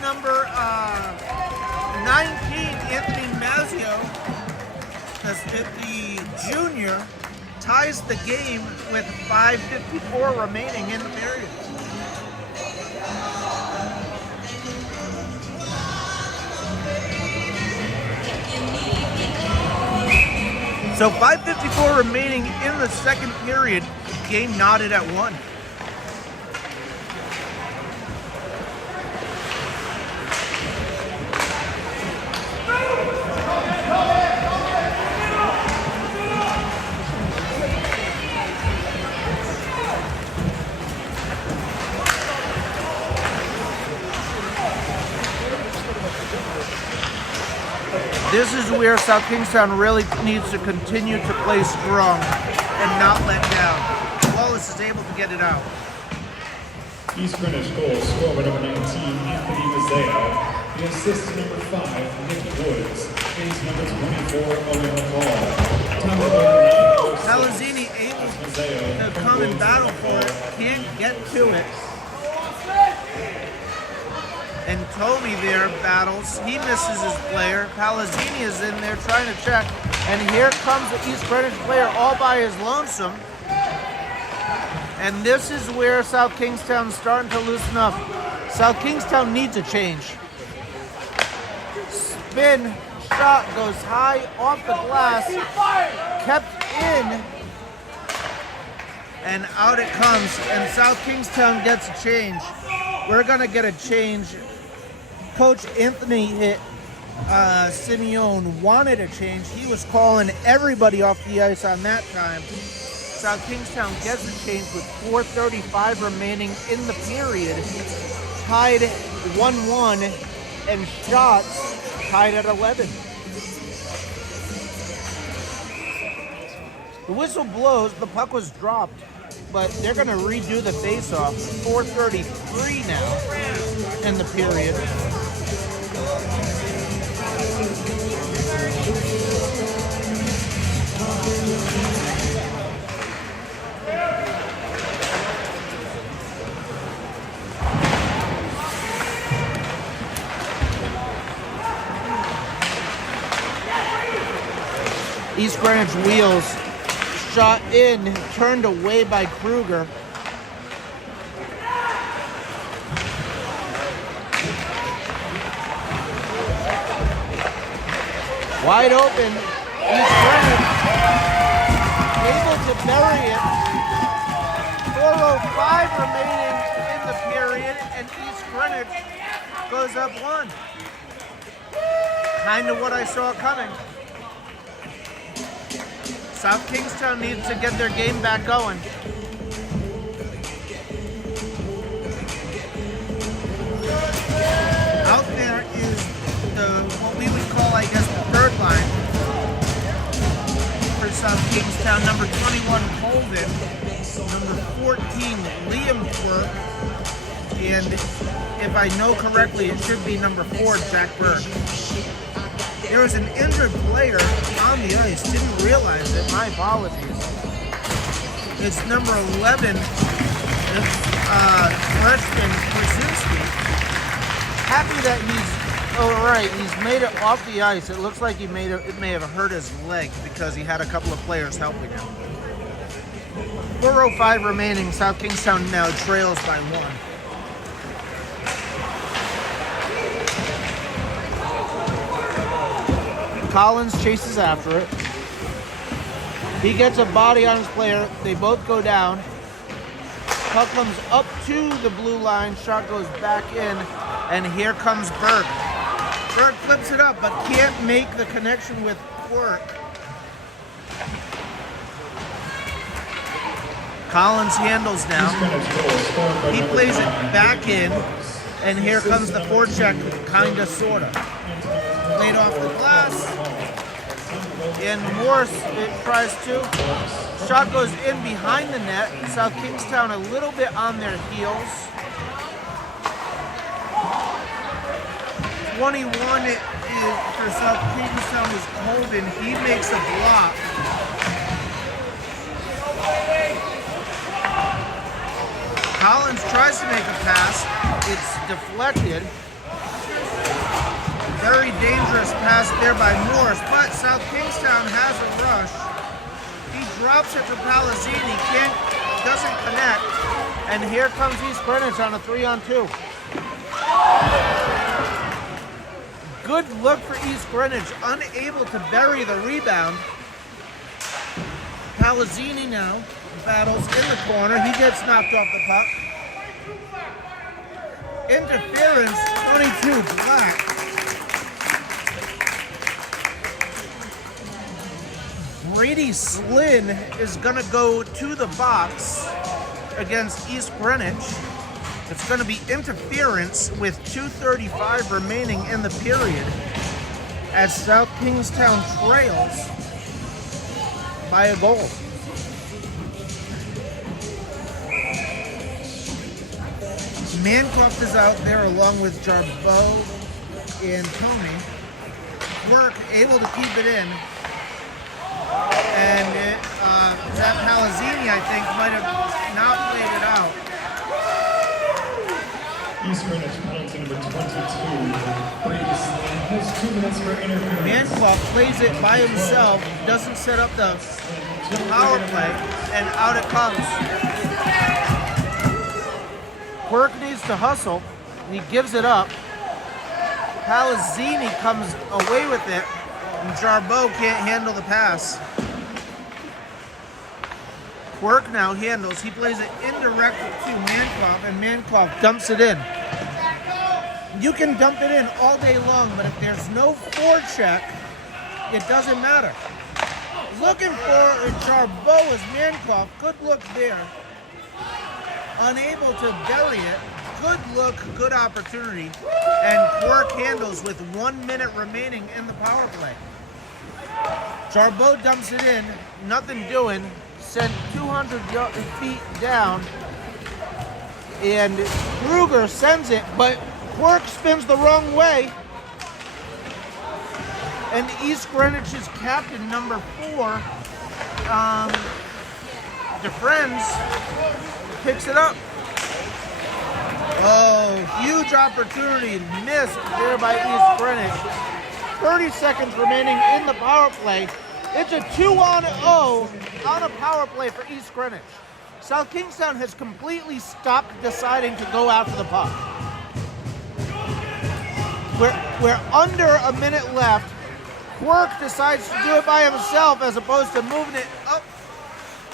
Number 19, Anthony Mazzio, the junior, ties the game with 5:54 remaining in the period. So 5:54 remaining in the second period, game knotted at 1. This is where South Kingstown really needs to continue to play strong and not let down. Wallace is able to get it out. East Greenwich goal scorer by number 19, Anthony Mazzeo. The assist to number 5, Nick Woods. Face number 24, Owen McCall. Time of the Salazzini able to come and battle for it, can't get to it. And Tomey there battles. He misses his player. Palazzini is in there trying to check. And here comes the East Greenwich player all by his lonesome. And this is where South Kingstown's starting to loosen up. South Kingstown needs a change. Spin, shot goes high off the glass. Kept in. And out it comes. And South Kingstown gets a change. We're going to get a change. Coach Anthony Simeone wanted a change. He was calling everybody off the ice on that time. South Kingstown gets a change with 4:35 remaining in the period. Tied 1-1 and shots tied at 11. The whistle blows, the puck was dropped, but they're going to redo the face-off. 4:33 now in the period. East Greenwich wheels, shot in, turned away by Kruger. Wide open, East Greenwich able to bury it. 4:05 remaining in the period, and East Greenwich goes up 1. Kind of what I saw coming. South Kingstown needs to get their game back going. Out there is what we would call, I guess, the third line for South Kingstown. Number 21, Holden. Number 14, Liam Quirk. And if I know correctly, it should be number 4, Jack Berg. There was an injured player on the ice. Didn't realize it. My apologies. It's number 11, freshman Krasinski. Happy that he's all right. He's made it off the ice. It looks like it may have hurt his leg because he had a couple of players helping him. 4:05 remaining. South Kingstown now trails by 1. Collins chases after it. He gets a body on his player. They both go down. Puck comes up to the blue line. Shot goes back in. And here comes Berg. Berg flips it up, but can't make the connection with Quirk. Collins handles now. He plays it back in. And here comes the forecheck, kinda, sorta. Played off the glass. And Morse, it tries to. Shot goes in behind the net. South Kingstown a little bit on their heels. 21 for South Kingstown is Colvin. He makes a block. Collins tries to make a pass. It's deflected. Very dangerous pass there by Morris, but South Kingstown has a rush. He drops it to Palazzini, doesn't connect, and here comes East Greenwich on a 3-on-2. Good look for East Greenwich, unable to bury the rebound. Palazzini now battles in the corner. He gets knocked off the puck. Interference, 22 Black. Brady Slynn is going to go to the box against East Greenwich. It's going to be interference with 2:35 remaining in the period as South Kingstown trails by a goal. Mancroft is out there along with Jarbeau and Tony. Work able to keep it in. And that Palazzini, I think, might have not played it out. East Greenwich penalty number 22. Brady Slynn has 2 minutes for interference. Mancroft plays it by himself, doesn't set up the power play, and out it comes. Quirk needs to hustle, and he gives it up. Palazzini comes away with it, and Jarbeau can't handle the pass. Quirk now handles. He plays it indirect to Mancroft, and Mancroft dumps it in. You can dump it in all day long, but if there's no forecheck, it doesn't matter. Looking for Jarbeau as Mancroft. Good look there. Unable to bury it. Good look, good opportunity. And Quirk handles with 1 minute remaining in the power play. Jarbeau dumps it in. Nothing doing. Sent 200 feet down, and Kruger sends it, but Quirk spins the wrong way, and East Greenwich's captain, number 4, DeFriends, picks it up. Oh, huge opportunity missed there by East Greenwich. 30 seconds remaining in the power play. It's a 2-on-0 on a power play for East Greenwich. South Kingstown has completely stopped deciding to go after the puck. We're under a minute left. Quirk decides to do it by himself as opposed to moving it up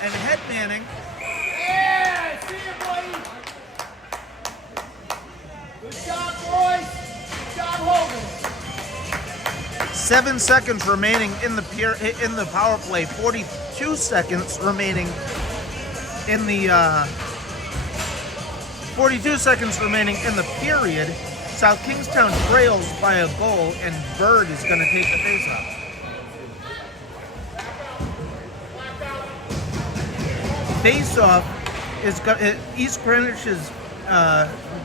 and headmanning. Yeah, see you, buddy. Good job, boys. Good job holding. 7 seconds remaining in the power play. 42 seconds remaining in the 42 seconds remaining in the period. South Kingstown trails by a goal, and Bird is going to take the faceoff. Faceoff is East Greenwich is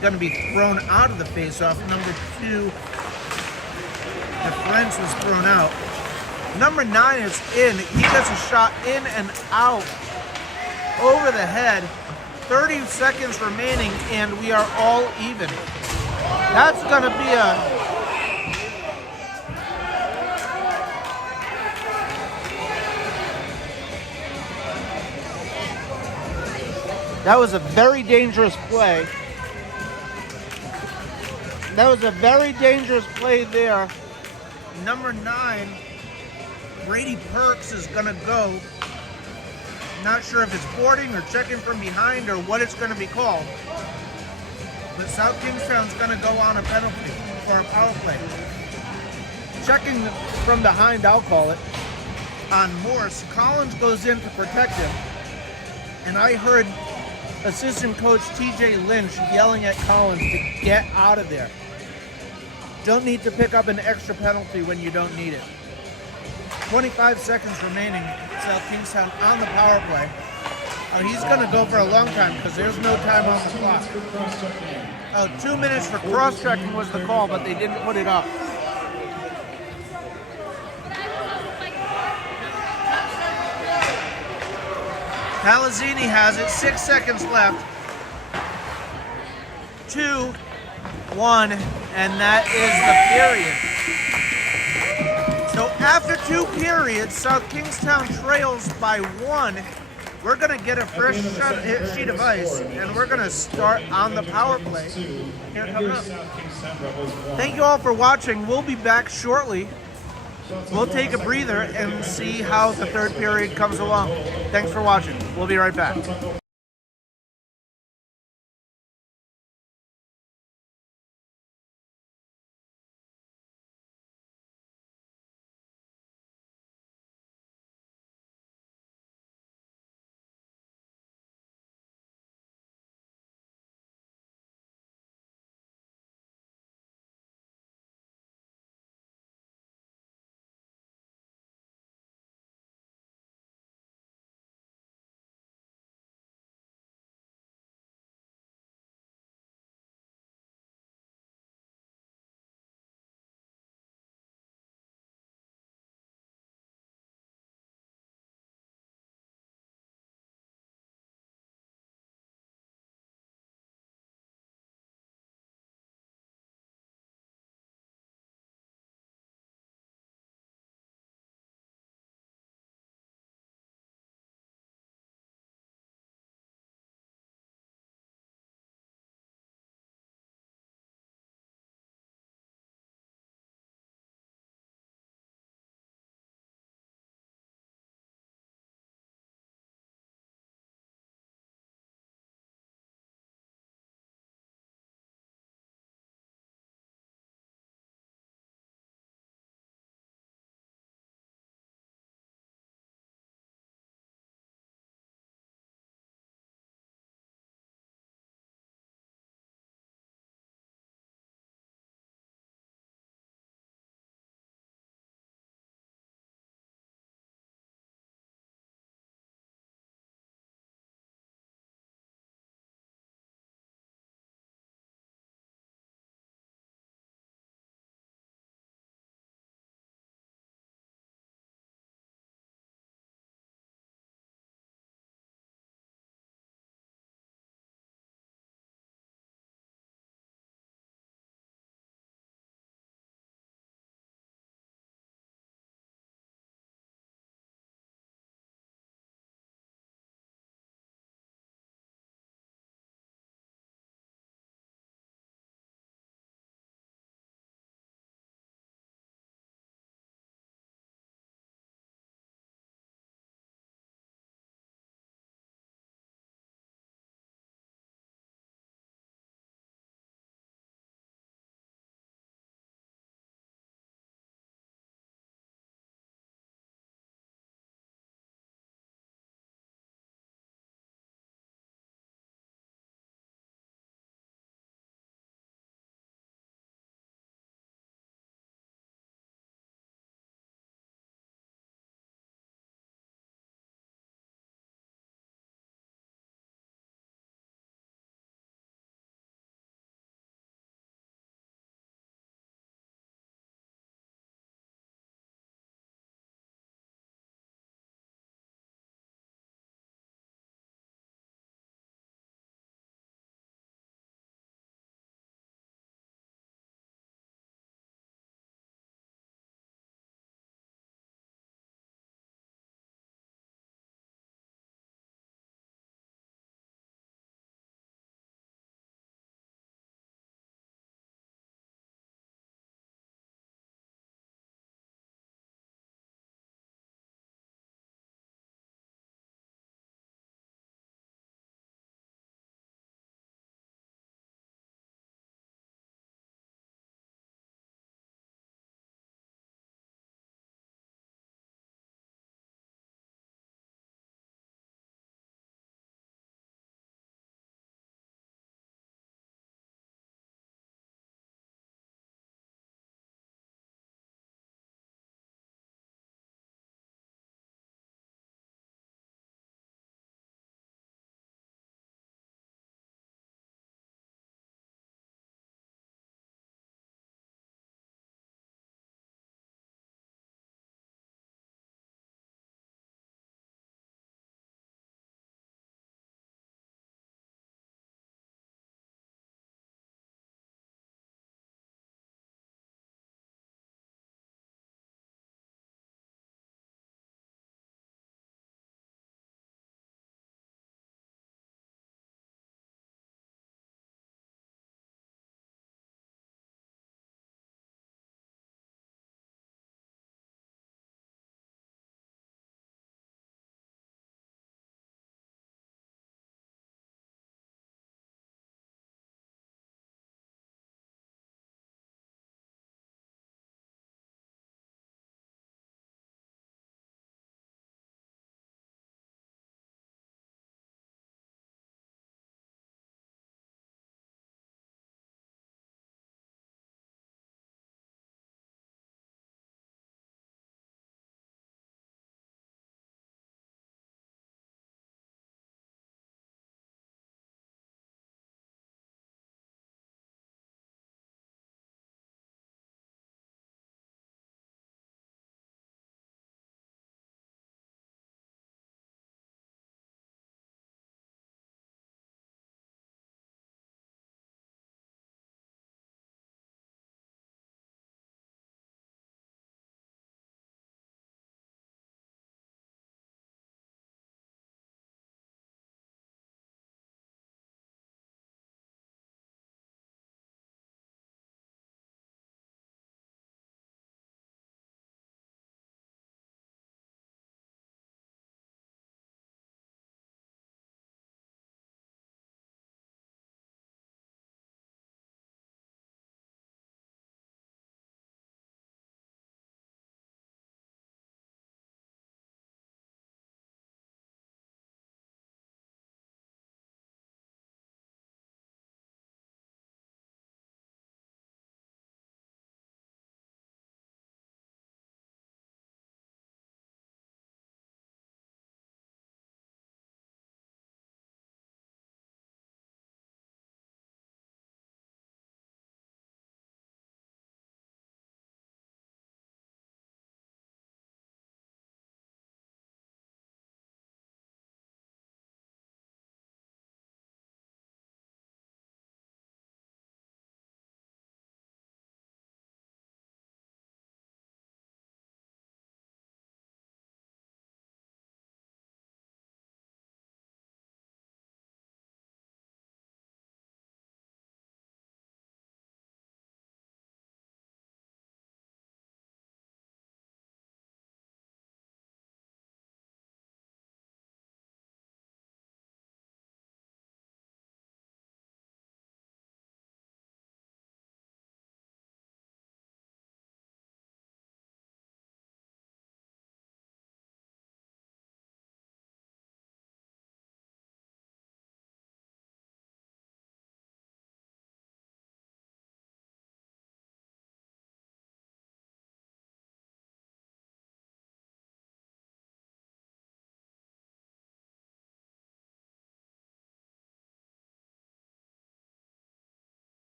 going to be thrown out of the faceoff. Number 2. The French was thrown out. Number 9 is in. He gets a shot in and out over the head. 30 seconds remaining, and we are all even. That's going to be That was a very dangerous play. That was a very dangerous play there. Number 9 Brady Perks is going to go. Not sure if it's boarding or checking from behind or what it's going to be called. But South Kingstown's going to go on a penalty for a power play. Checking from behind, I'll call it, on Morse. Collins goes in to protect him. And I heard assistant coach TJ Lynch yelling at Collins to get out of there. Don't need to pick up an extra penalty when you don't need it. 25 seconds remaining. South Kingstown on the power play. He's going to go for a long time because there's no time on the clock. 2 minutes for cross-checking was the call, but they didn't put it up. Palazzini has it. 6 seconds left. 2, 1, and that is the period. So after 2 periods, South Kingstown trails by 1. We're going to get a fresh sheet of ice, and we're going to start on the power play here coming up. Thank you all for watching. We'll be back shortly. We'll take a breather and see how the third period comes along. Thanks for watching. We'll be right back.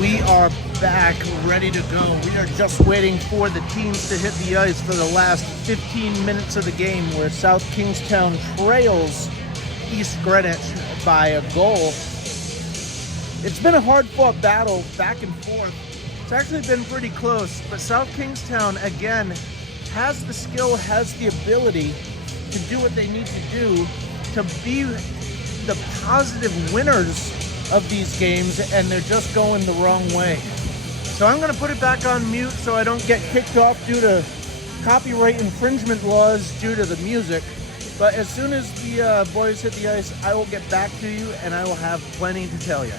We are back, ready to go. We are just waiting for the teams to hit the ice for the last 15 minutes of the game, where South Kingstown trails East Greenwich by a goal. It's been a hard-fought battle, back and forth. It's actually been pretty close, but South Kingstown, again, has the skill, has the ability to do what they need to do to be the positive winners of these games, and they're just going the wrong way. So I'm going to put it back on mute so I don't get kicked off due to copyright infringement laws due to the music. But as soon as the boys hit the ice, I will get back to you and I will have plenty to tell you.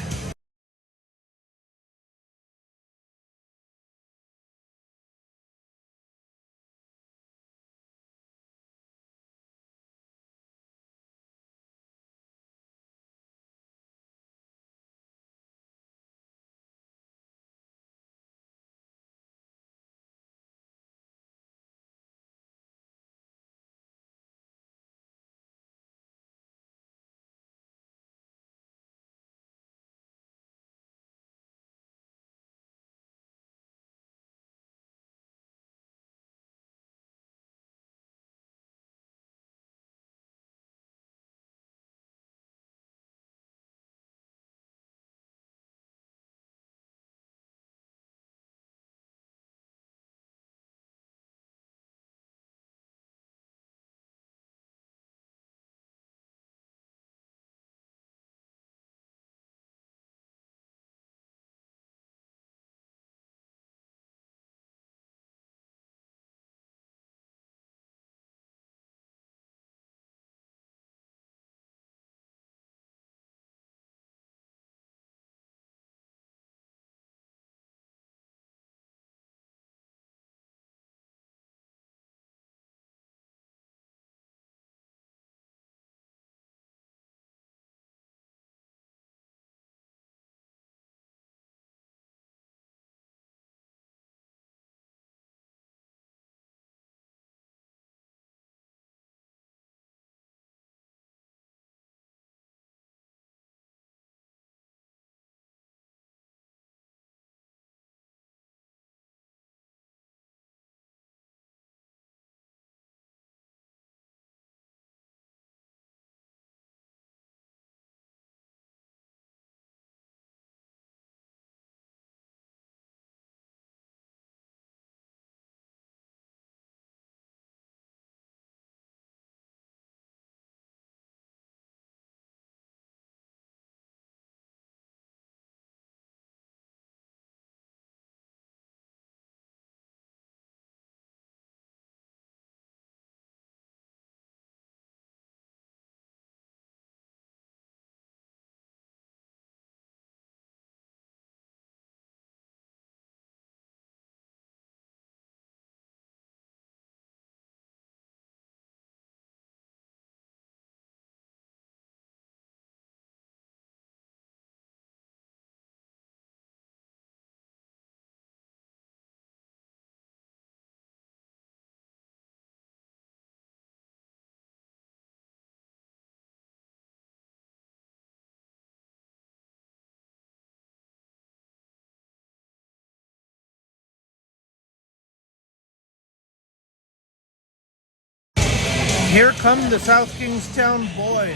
Here come the South Kingstown boys,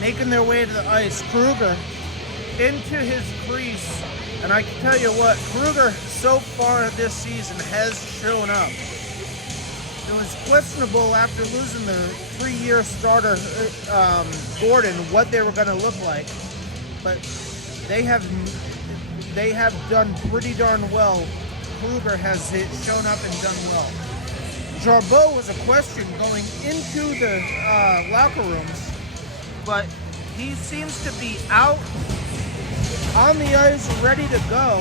making their way to the ice. Kruger into his crease, and I can tell you what, Kruger so far this season has shown up. It was questionable after losing the 3-year starter Gordon what they were going to look like, but they have done pretty darn well. Kruger has shown up and done well. Jarbeau was a question going into the locker rooms, but he seems to be out on the ice, ready to go.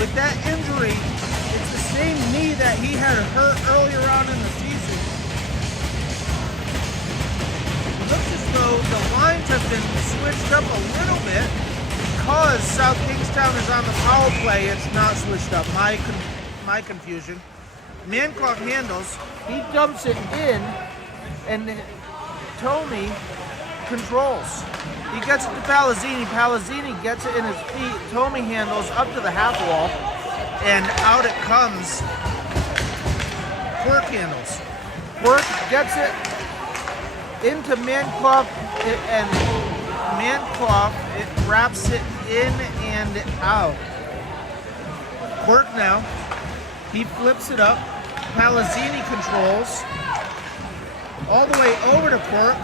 With that injury, it's the same knee that he had hurt earlier on in the season. It looks as though the lines have been switched up a little bit because South Kingstown is on the power play. It's not switched up. My confusion. Mankoff handles, he dumps it in, and Tony controls. He gets it to Palazzini. Palazzini gets it in his feet. Tomey handles up to the half wall. And out it comes. Quirk handles. Quirk gets it into Mancloth, and Mancloth, it wraps it in and out. Quirk now, he flips it up. Palazzini controls. All the way over to Quirk.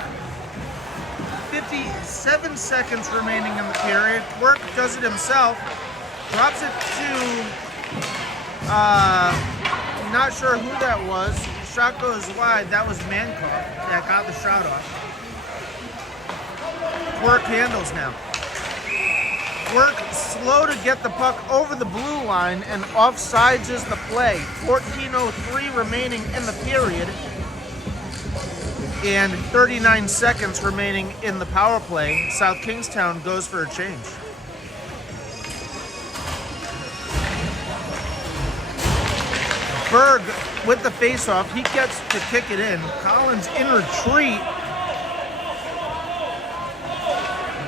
57 seconds remaining in the period. Quirk does it himself. Drops it to, not sure who that was. Shot goes wide. That was Mancloth that got the shot off. Quirk handles now. Quirk slow to get the puck over the blue line, and offsides is the play. 14:03 remaining in the period, and 39 seconds remaining in the power play. South Kingstown goes for a change. Berg with the face-off, he gets to kick it in. Collins in retreat.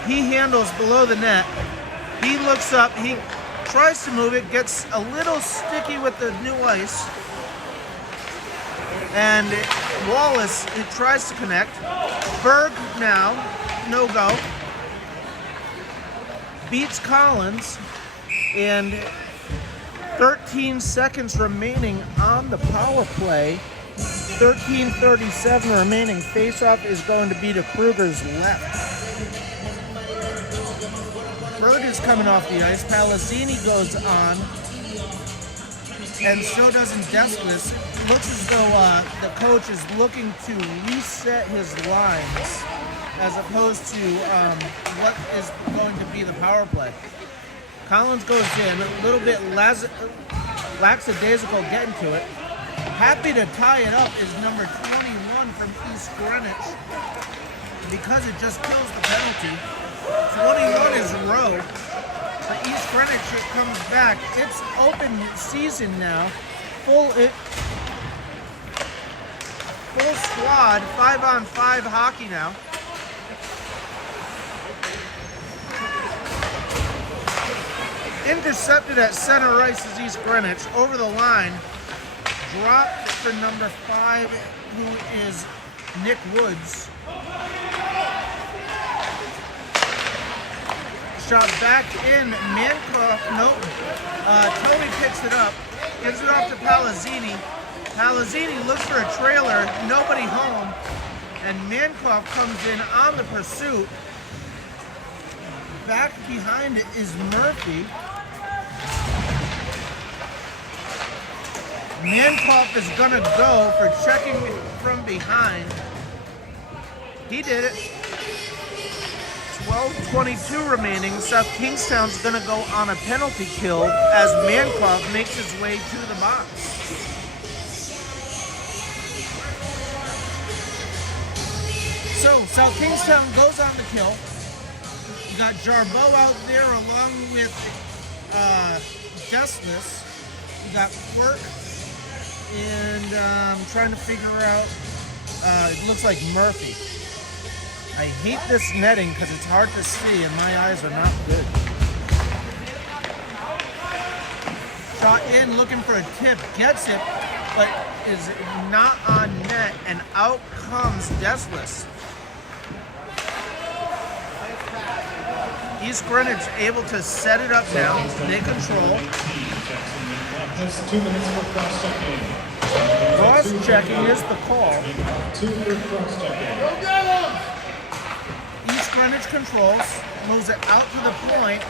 He handles below the net. He looks up, he tries to move it, gets a little sticky with the new ice. And Wallace, it tries to connect. Berg now, no go. Beats Collins, and 13 seconds remaining on the power play. 13:37 remaining. Face-off is going to be to Kruger's left. Berg is coming off the ice. Palazzini goes on, and so doesn't Deslis. It looks as though the coach is looking to reset his lines as opposed to what is going to be the power play. Collins goes in, a little bit lackadaisical getting to it. Happy to tie it up is number 21 from East Greenwich, because it just kills the penalty. 21 is Rowe. For East Greenwich, it comes back. It's open season now. Full squad, 5-on-5 hockey now. Intercepted at center ice is East Greenwich. Over the line. Dropped for number 5, who is Nick Woods. Shot back in. Mancroft, nope. Tony picks it up. Gives it off to Palazzini. Palazzini looks for a trailer. Nobody home. And Mancroft comes in on the pursuit. Back behind it is Murphy. Mancroft is gonna go for checking from behind. He did it. 12:22 remaining. South Kingstown's gonna go on a penalty kill as Mancroft makes his way to the box. So South Kingstown goes on the kill. You got Jarbeau out there along with Deslis. You got Quirk, and I'm trying to figure out, it looks like Murphy. I hate this netting because it's hard to see and my eyes are not good. Shot in, looking for a tip, gets it, but is not on net, and out comes Deslis. East Greenwich able to set it up now. They control. Just 2 minutes for cross-checking. Cross-checking is the call. 2 for cross-checking. Go get him! East Greenwich controls. Moves it out to the point.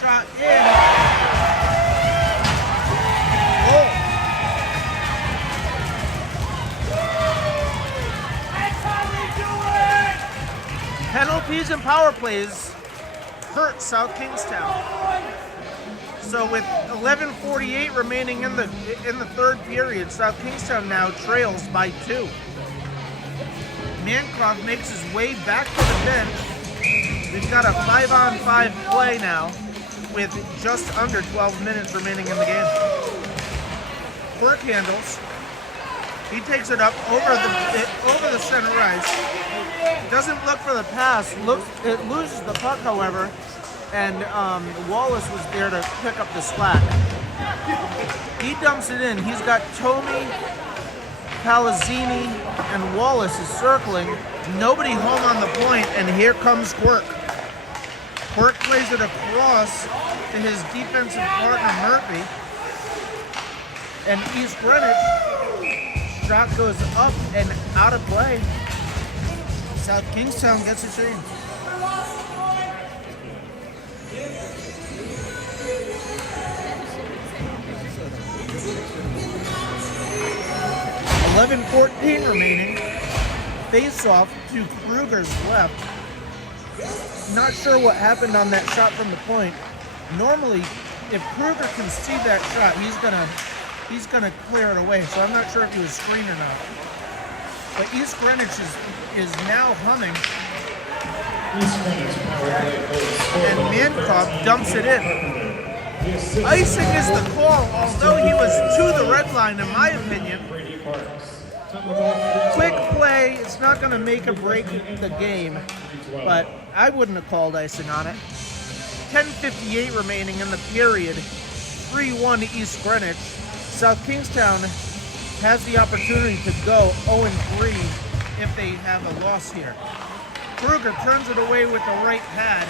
Shot in. Goal. That's how we do it! Penalties and power plays hurt South Kingstown. So with 11:48 remaining in the third period, South Kingstown now trails by 2. Mancroft makes his way back to the bench. We've got a 5-on-5 play now with just under 12 minutes remaining in the game. Quirk handles. He takes it up over the center ice. Doesn't look for the pass. It loses the puck, however, and Wallace was there to pick up the slack. He dumps it in. He's got Tomey, Palazzini, and Wallace is circling. Nobody home on the point, and here comes Quirk. Quirk plays it across to his defensive partner, Murphy. And East Greenwich, shot goes up and out of play. South Kingstown gets a change. .11:14 remaining. Face-off to Kruger's left. Not sure what happened on that shot from the point. Normally, if Kruger can see that shot, he's gonna clear it away. So I'm not sure if he was screened or not. But East Greenwich is now humming. And Mankoff dumps it in. Icing is the call, although he was to the red line, in my opinion. Quick play, it's not going to make or break the game, but I wouldn't have called icing on it. 10:58 remaining in the period. 3-1 to East Greenwich. South Kingstown has the opportunity to go 0-3 if they have a loss here. Kruger turns it away with the right pad.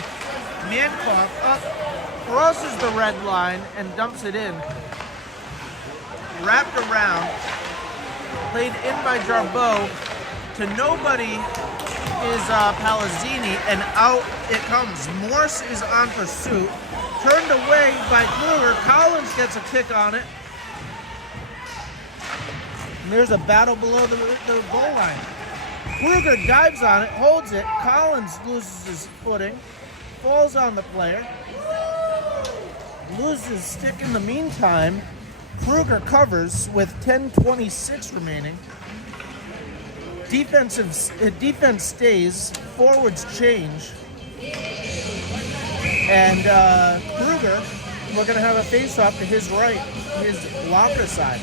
Mankoff up, crosses the red line and dumps it in. Wrapped around, played in by Jarbeau to nobody is Palazzini, and out it comes. Morse is on pursuit. Turned away by Kruger. Collins gets a kick on it. And there's a battle below the goal line. Kruger dives on it, holds it. Collins loses his footing, falls on the player, loses his stick in the meantime. Kruger covers with 10:26 remaining. Defense stays, forwards change. And Kruger, we're going to have a face-off to his right, his blocker side.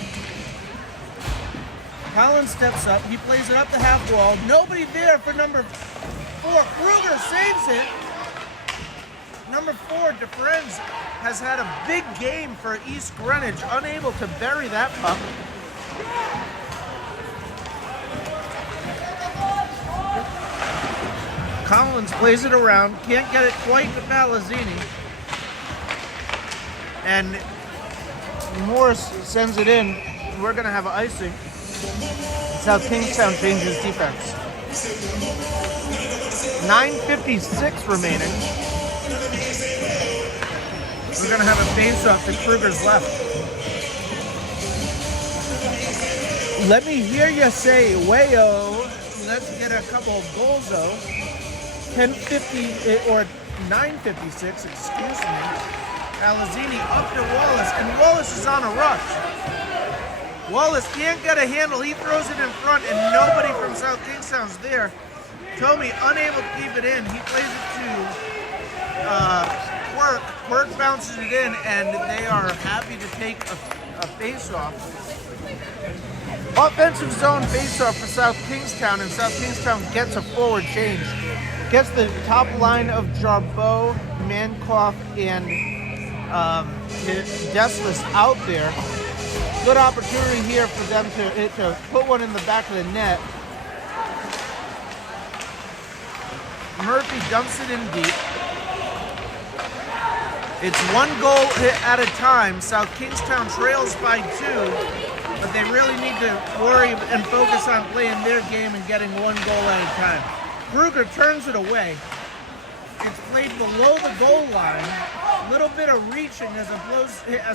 Collins steps up. He plays it up the half wall. Nobody there for number 4. Kruger saves it. Number 4, DeFrenz, has had a big game for East Greenwich, unable to bury that puck. Collins plays it around, can't get it quite to Palazzini. And Morris sends it in. We're going to have icing. South Kingstown changes defense. 9:56 remaining. We're going to have a face-off to Kruger's left. Let me hear you say, wayo. Let's get a couple of goals, though. 10:50 or 9:56, excuse me. Palazzini up to Wallace, and Wallace is on a rush. Wallace can't get a handle. He throws it in front, and nobody from South Kingstown's there. Tomey unable to keep it in. He plays it to Quirk. Quirk bounces it in, and they are happy to take a face-off. Offensive zone face-off for South Kingstown, and South Kingstown gets a forward change. Gets the top line of Jarbeau, Mankoff, and Deslis out there. Good opportunity here for them to put one in the back of the net. Murphy dumps it in deep. It's one goal at a time. South Kingstown trails by 2, but they really need to worry and focus on playing their game and getting one goal at a time. Kruger turns it away. It's played below the goal line. A little bit of reaching as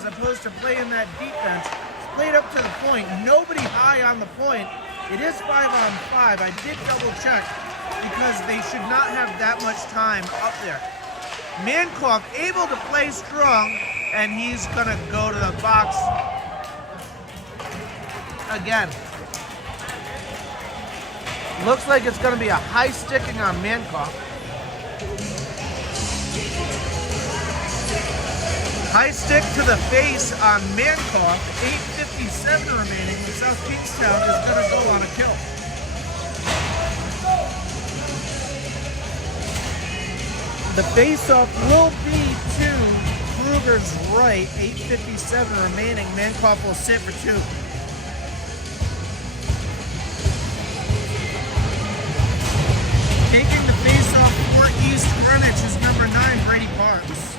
opposed to playing that defense. It's played up to the point. Nobody high on the point. It is 5-on-5. I did double check because they should not have that much time up there. Mankoff able to play strong, and he's going to go to the box again. Looks like it's going to be a high sticking on Mankoff. High stick to the face on Mankoff. 8:50 8:57 remaining, and South Kingstown is going to go on a kill. The face-off will be to Kruger's right, 8:57 remaining. Mankoff will sit for 2. Taking the face-off for East Greenwich is number 9, Brady Parks.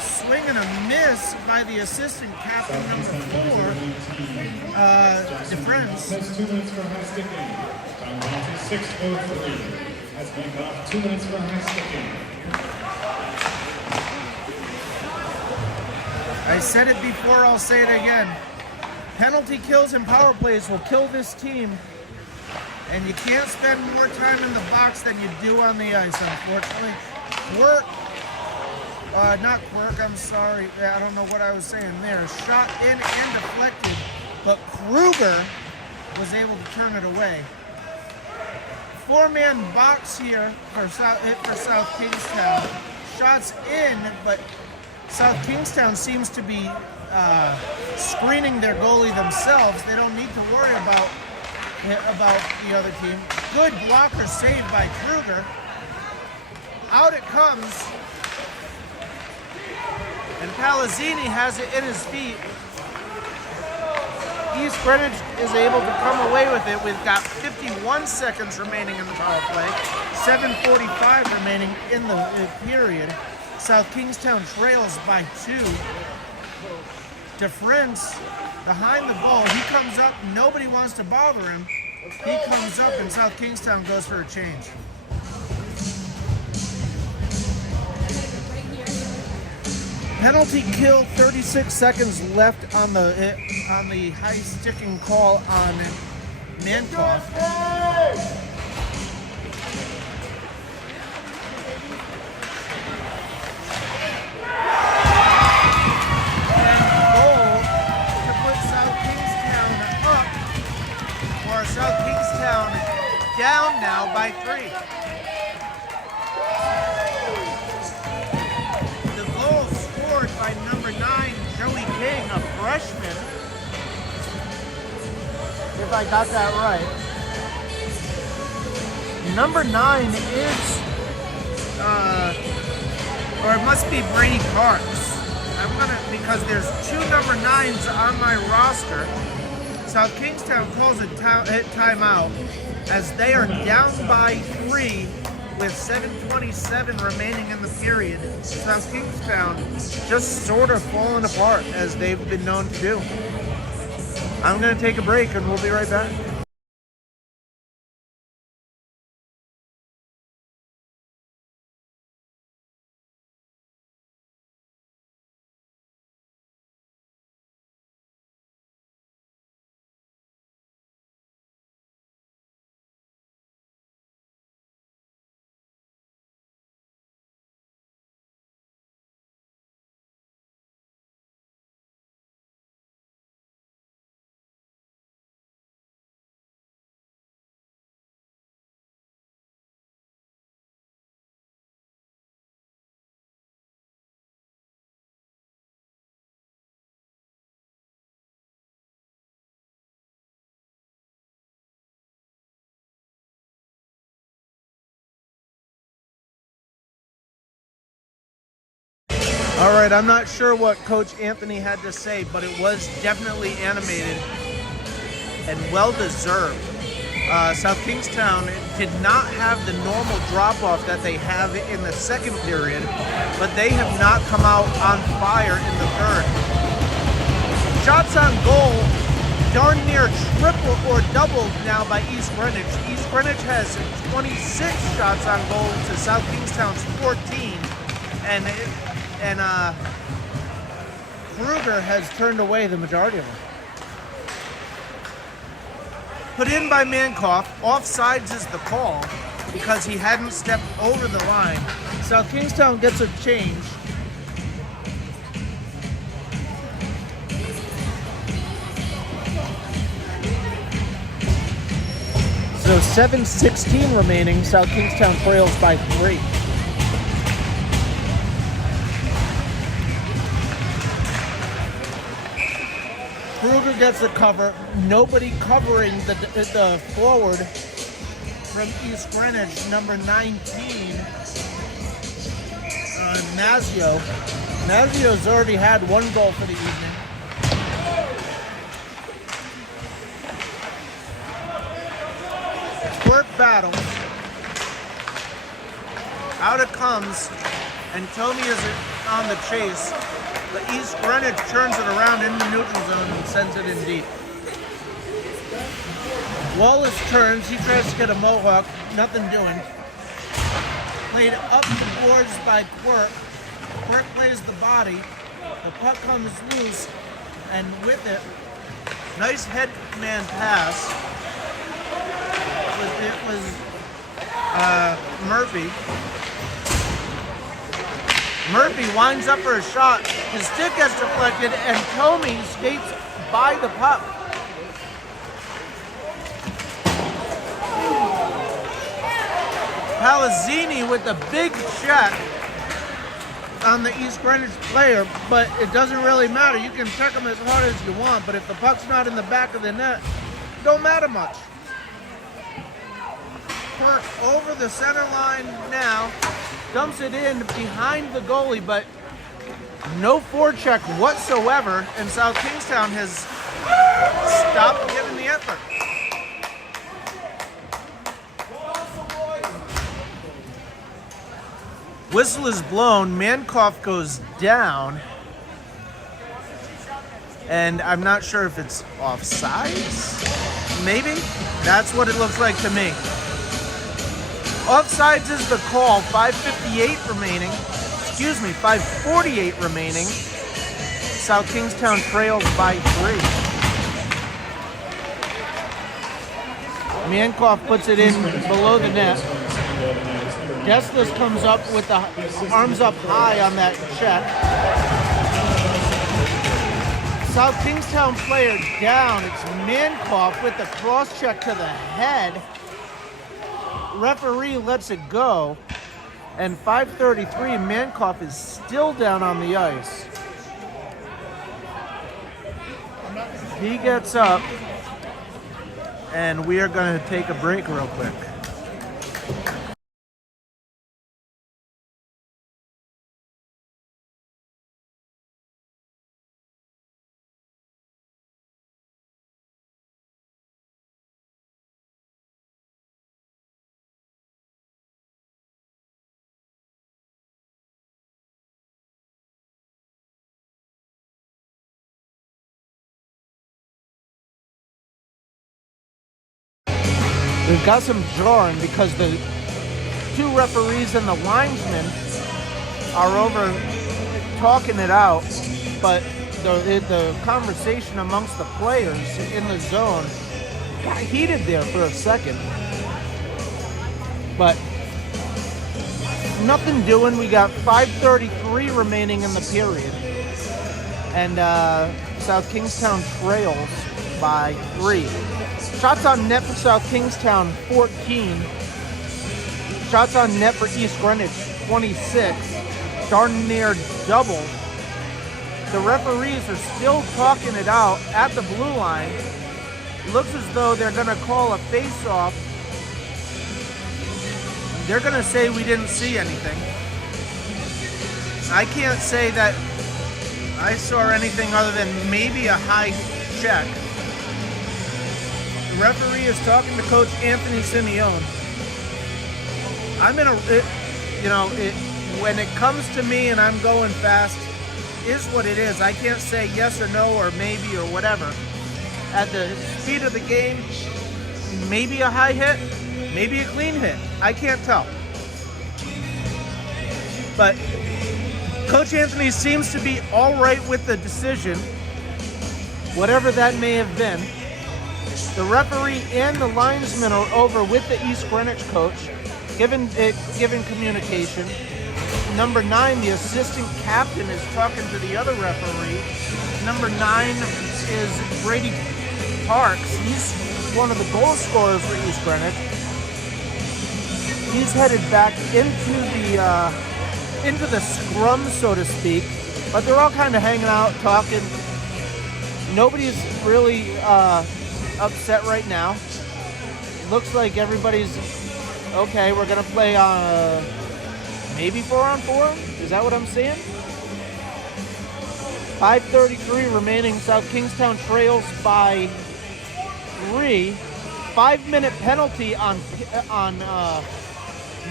Swing and a miss by the assistant captain, number 4, DeFrance. That's 2 minutes for high sticking. Time penalty 6:03. That's Mankoff, 2 minutes for high sticking. I said it before, I'll say it again. Penalty kills and power plays will kill this team, and you can't spend more time in the box than you do on the ice, unfortunately. Not Quirk, I'm sorry. I don't know what I was saying there. Shot in and deflected, but Kruger was able to turn it away. 4-man box here for South Kingstown. Shots in, but South Kingstown seems to be screening their goalie themselves. They don't need to worry about the other team. Good blocker save by Kruger. Out it comes. And Palazzini has it in his feet. East Greenwich is able to come away with it. We've got 51 seconds remaining in the power play. 7:45 remaining in the period. South Kingstown trails by 2. DeFrance behind the ball. He comes up. Nobody wants to bother him. He comes up, and South Kingstown goes for a change. Penalty kill. 36 seconds left on the high sticking call on Mankoff. South Kingstown down now by 3. The goal scored by number 9, Joey King, a freshman. If I got that right. Number 9 is, or it must be Brady Parks. Because there's 2 number 9s on my roster. South Kingstown calls a timeout as they are down by 3 with 7:27 remaining in the period. South Kingstown just sort of falling apart as they've been known to do. I'm going to take a break and we'll be right back. All right, I'm not sure what Coach Anthony had to say, but it was definitely animated and well-deserved. South Kingstown did not have the normal drop-off that they have in the second period, but they have not come out on fire in the third. Shots on goal, darn near triple or doubled now by East Greenwich. East Greenwich has 26 shots on goal to South Kingstown's 14, and Kruger has turned away the majority of them. Put in by Mankoff. Offsides is the call because he hadn't stepped over the line. South Kingstown gets a change. So 7:16 remaining. South Kingstown trails by 3. Kruger gets the cover. Nobody covering the forward from East Greenwich, number 19, Nazio. Nazio's already had one goal for the evening. Quirk battles. Out it comes, and Tommy is on the chase. But East Greenwich turns it around in the neutral zone and sends it in deep. Wallace turns, he tries to get a mohawk, nothing doing. Played up the boards by Quirk. Quirk plays the body. The puck comes loose, and with it, nice head man pass. It was Murphy. Murphy winds up for a shot. His stick gets deflected, and Tommy skates by the puck. Palazzini with a big check on the East Greenwich player, but it doesn't really matter. You can check him as hard as you want, but if the puck's not in the back of the net, it don't matter much. Quirk over the center line now, dumps it in behind the goalie, but no forecheck whatsoever, and South Kingstown has stopped giving the effort. Whistle is blown, Mankoff goes down, and I'm not sure if it's offsides, maybe? That's what it looks like to me. Offsides is the call, 5:58 remaining. Excuse me, 5:48 remaining. South Kingstown trails by 3. Mankoff puts it in below the net. Deslis comes up with the arms up high on that check. South Kingstown player down. It's Mankoff with the cross check to the head. Referee lets it go, and 5:33, Mankoff is still down on the ice. He gets up, and we are going to take a break real quick. We've got some jarring because the two referees and the linesmen are over talking it out, but the conversation amongst the players in the zone got heated there for a second. But nothing doing. We got 5:33 remaining in the period, and South Kingstown trails by 3. Shots on net for South Kingstown, 14. Shots on net for East Greenwich, 26. Darn near double. The referees are still talking it out at the blue line. Looks as though they're going to call a face-off. They're going to say we didn't see anything. I can't say that I saw anything other than maybe a high check. The referee is talking to Coach Anthony Simeone. When it comes to me and I'm going fast, is what it is. I can't say yes or no or maybe or whatever. At the speed of the game, maybe a high hit, maybe a clean hit. I can't tell. But Coach Anthony seems to be all right with the decision, whatever that may have been. The referee and the linesman are over with the East Greenwich coach, given communication. Number 9, the assistant captain, is talking to the other referee. Number 9 is Brady Parks. He's one of the goal scorers for East Greenwich. He's headed back into the scrum, so to speak. But they're all kind of hanging out, talking. Nobody's really upset right now. Looks like everybody's okay. We're gonna play maybe 4-on-4. Is that what I'm saying? 5:33 remaining. South Kingstown trails by 3. 5-minute penalty on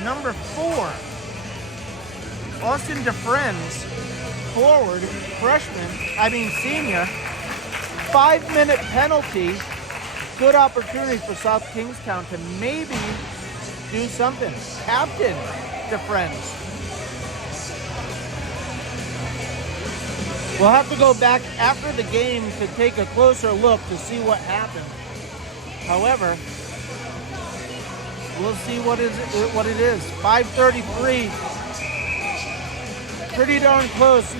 number 4. Austin DeFriends, forward, senior. 5-minute penalty. Good opportunity for South Kingstown to maybe do something. Captain DeFriends. We'll have to go back after the game to take a closer look to see what happened. However, we'll see what it is. 5:33. Pretty darn close.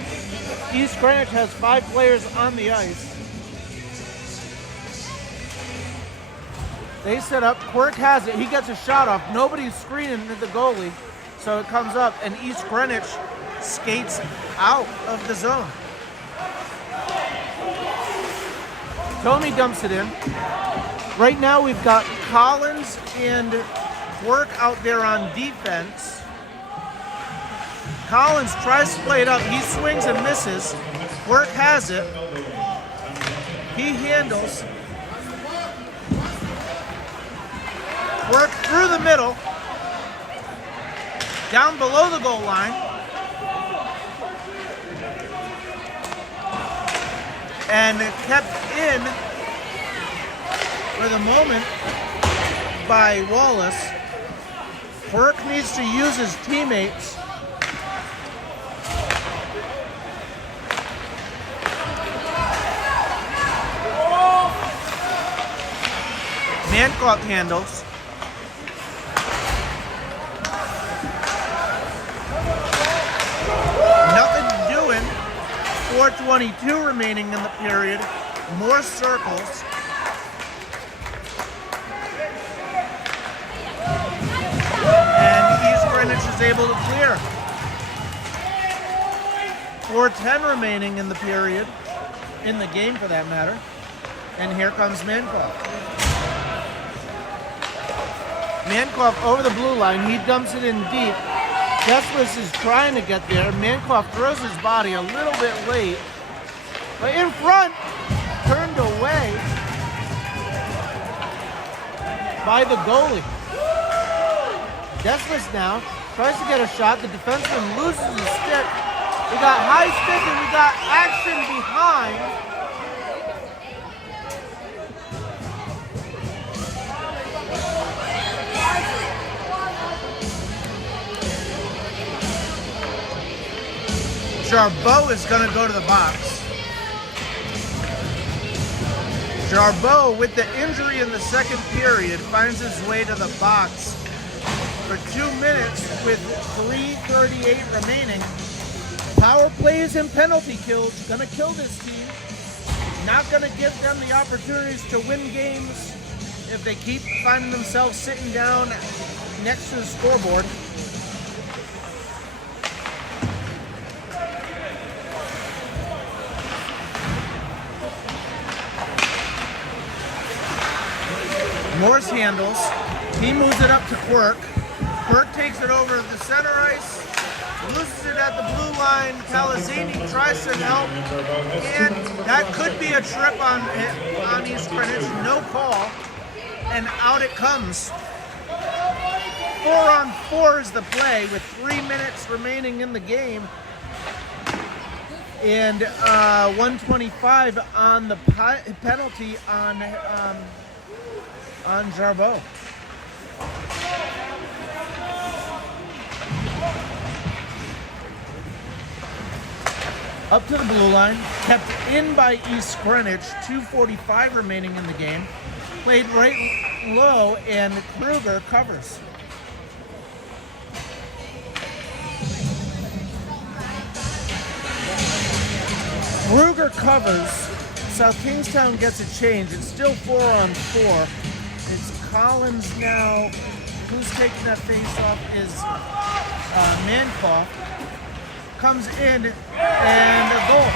East Greenwich has 5 players on the ice. They set up. Quirk has it. He gets a shot off. Nobody's screening the goalie. So it comes up, and East Greenwich skates out of the zone. Tony dumps it in. Right now we've got Collins and Quirk out there on defense. Collins tries to play it up. He swings and misses. Quirk has it. He handles. Quirk through the middle. Down below the goal line. And kept in for the moment by Wallace. Quirk needs to use his teammates. Mancock handles. Nothing doing. 4:22 remaining in the period. More circles. And East Greenwich is able to clear. 4:10 remaining in the period. In the game for that matter. And here comes Mancock. Mancock over the blue line. He dumps it in deep. Deslis is trying to get there. Mancock throws his body a little bit late. But in front, turned away by the goalie. Deslis now tries to get a shot. The defenseman loses his stick. We got high stick and we got action behind. Jarbeau is going to go to the box. Jarbeau, with the injury in the second period, finds his way to the box for 2 minutes with 3:38 remaining. Power plays and penalty kills. Going to kill this team. Not going to give them the opportunities to win games if they keep finding themselves sitting down next to the scoreboard. Morse handles. He moves it up to Quirk. Quirk takes it over the center ice. Loses it at the blue line. Talazzini tries to help. And that could be a trip on East Greenwich. No call. And out it comes. 4-on-4 is the play with 3 minutes remaining in the game. And 125 on the penalty on Jarbeau. Up to the blue line, kept in by East Greenwich, 2:45 remaining in the game. Played right low and Kruger covers. Kruger covers. South Kingstown gets a change. It's still 4-on-4. It's Collins now. Who's taking that face off is Mancock. Comes in and a goal.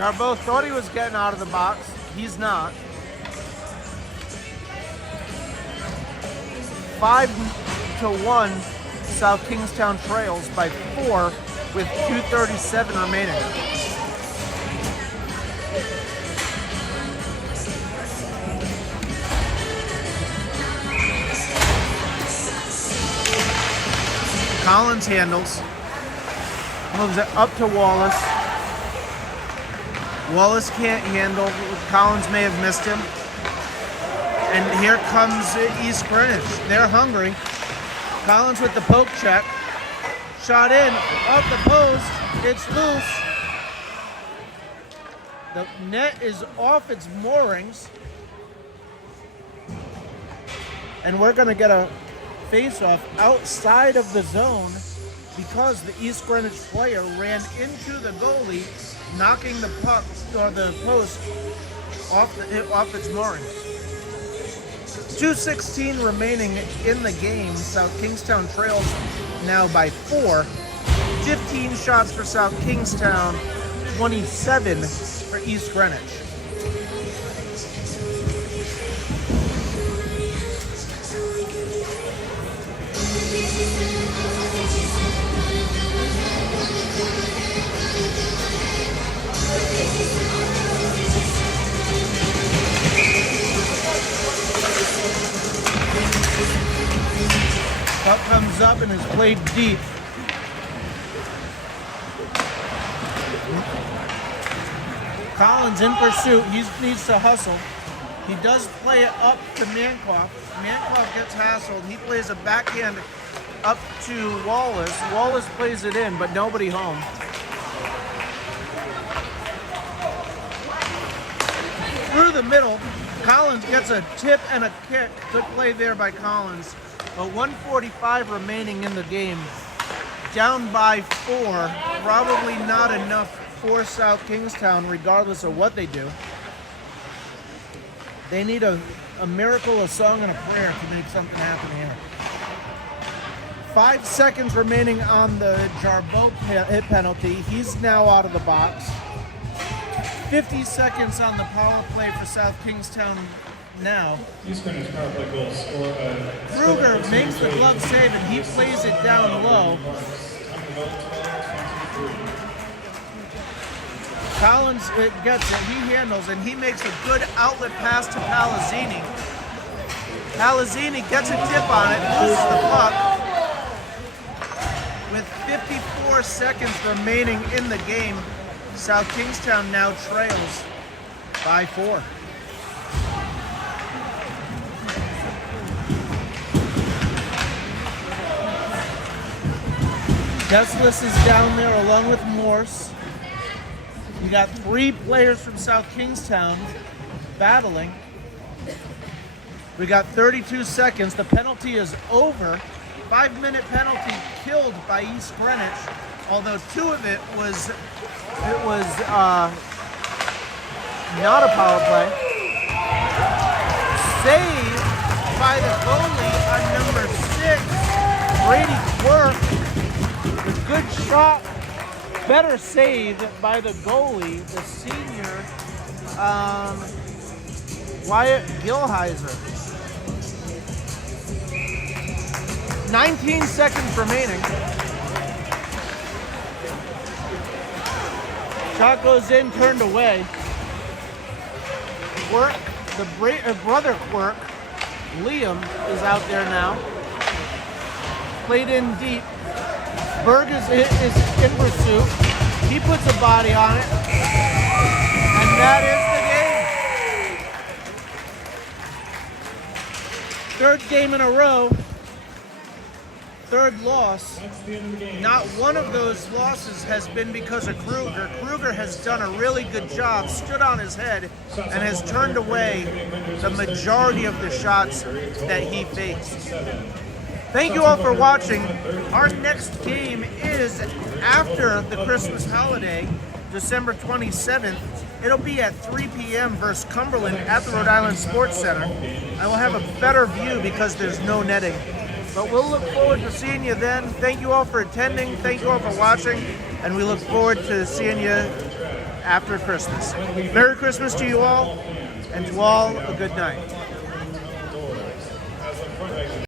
Garbeau thought he was getting out of the box. He's not. 5-1, South Kingstown trails by 4 with 2:37 remaining. Collins handles, moves it up to Wallace. Wallace can't handle. Collins may have missed him. And here comes East Greenwich. They're hungry. Collins with the poke check. Shot in, off the post. It's loose. The net is off its moorings. And we're going to get a face-off outside of the zone because the East Greenwich player ran into the goalie, knocking the puck or the post off its moorings. 2:16 remaining in the game. South Kingstown trails now by 4. 15 shots for South Kingstown, 27 for East Greenwich. Puck comes up and is played deep. Collins in pursuit. He needs to hustle. He does play it up to Mankoff. Mankoff gets hassled. He plays a backhand up to Wallace. Wallace plays it in, but nobody home. Through the middle, Collins gets a tip and a kick. Good play there by Collins. But 1:45 remaining in the game. Down by 4. Probably not enough for South Kingstown, regardless of what they do. They need a miracle, a song, and a prayer to make something happen here. 5 seconds remaining on the Jarbeau hit penalty. He's now out of the box. 50 seconds on the power play for South Kingstown now. East Greenwich power play goal score. Kruger makes the glove save and he plays it down low. Collins gets it, he handles, and he makes a good outlet pass to Palazzini. Palazzini gets a tip on it, loses the puck. With 54 seconds remaining in the game, South Kingstown now trails by 4. Deslis is down there along with Morse. You got 3 players from South Kingstown battling. We got 32 seconds. The penalty is over. 5-minute penalty killed by East Greenwich, although 2 of it was not a power play. Saved by the goalie on number 6, Brady Quirk. A good shot. Better save by the goalie, the senior, Wyatt Gilheiser. 19 seconds remaining. Shot goes in, turned away. Quirk, brother Quirk, Liam, is out there now. Played in deep. Berg is in pursuit. He puts a body on it. And that is the game. 3rd game in a row. 3rd loss. Not one of those losses has been because of Kruger. Kruger has done a really good job, stood on his head, and has turned away the majority of the shots that he faced. Thank you all for watching. Our next game is after the Christmas holiday, December 27th. It'll be at 3 p.m. versus Cumberland at the Rhode Island Sports Center. I will have a better view because there's no netting. But we'll look forward to seeing you then. Thank you all for attending. Thank you all for watching. And we look forward to seeing you after Christmas. Merry Christmas to you all, and to all a good night.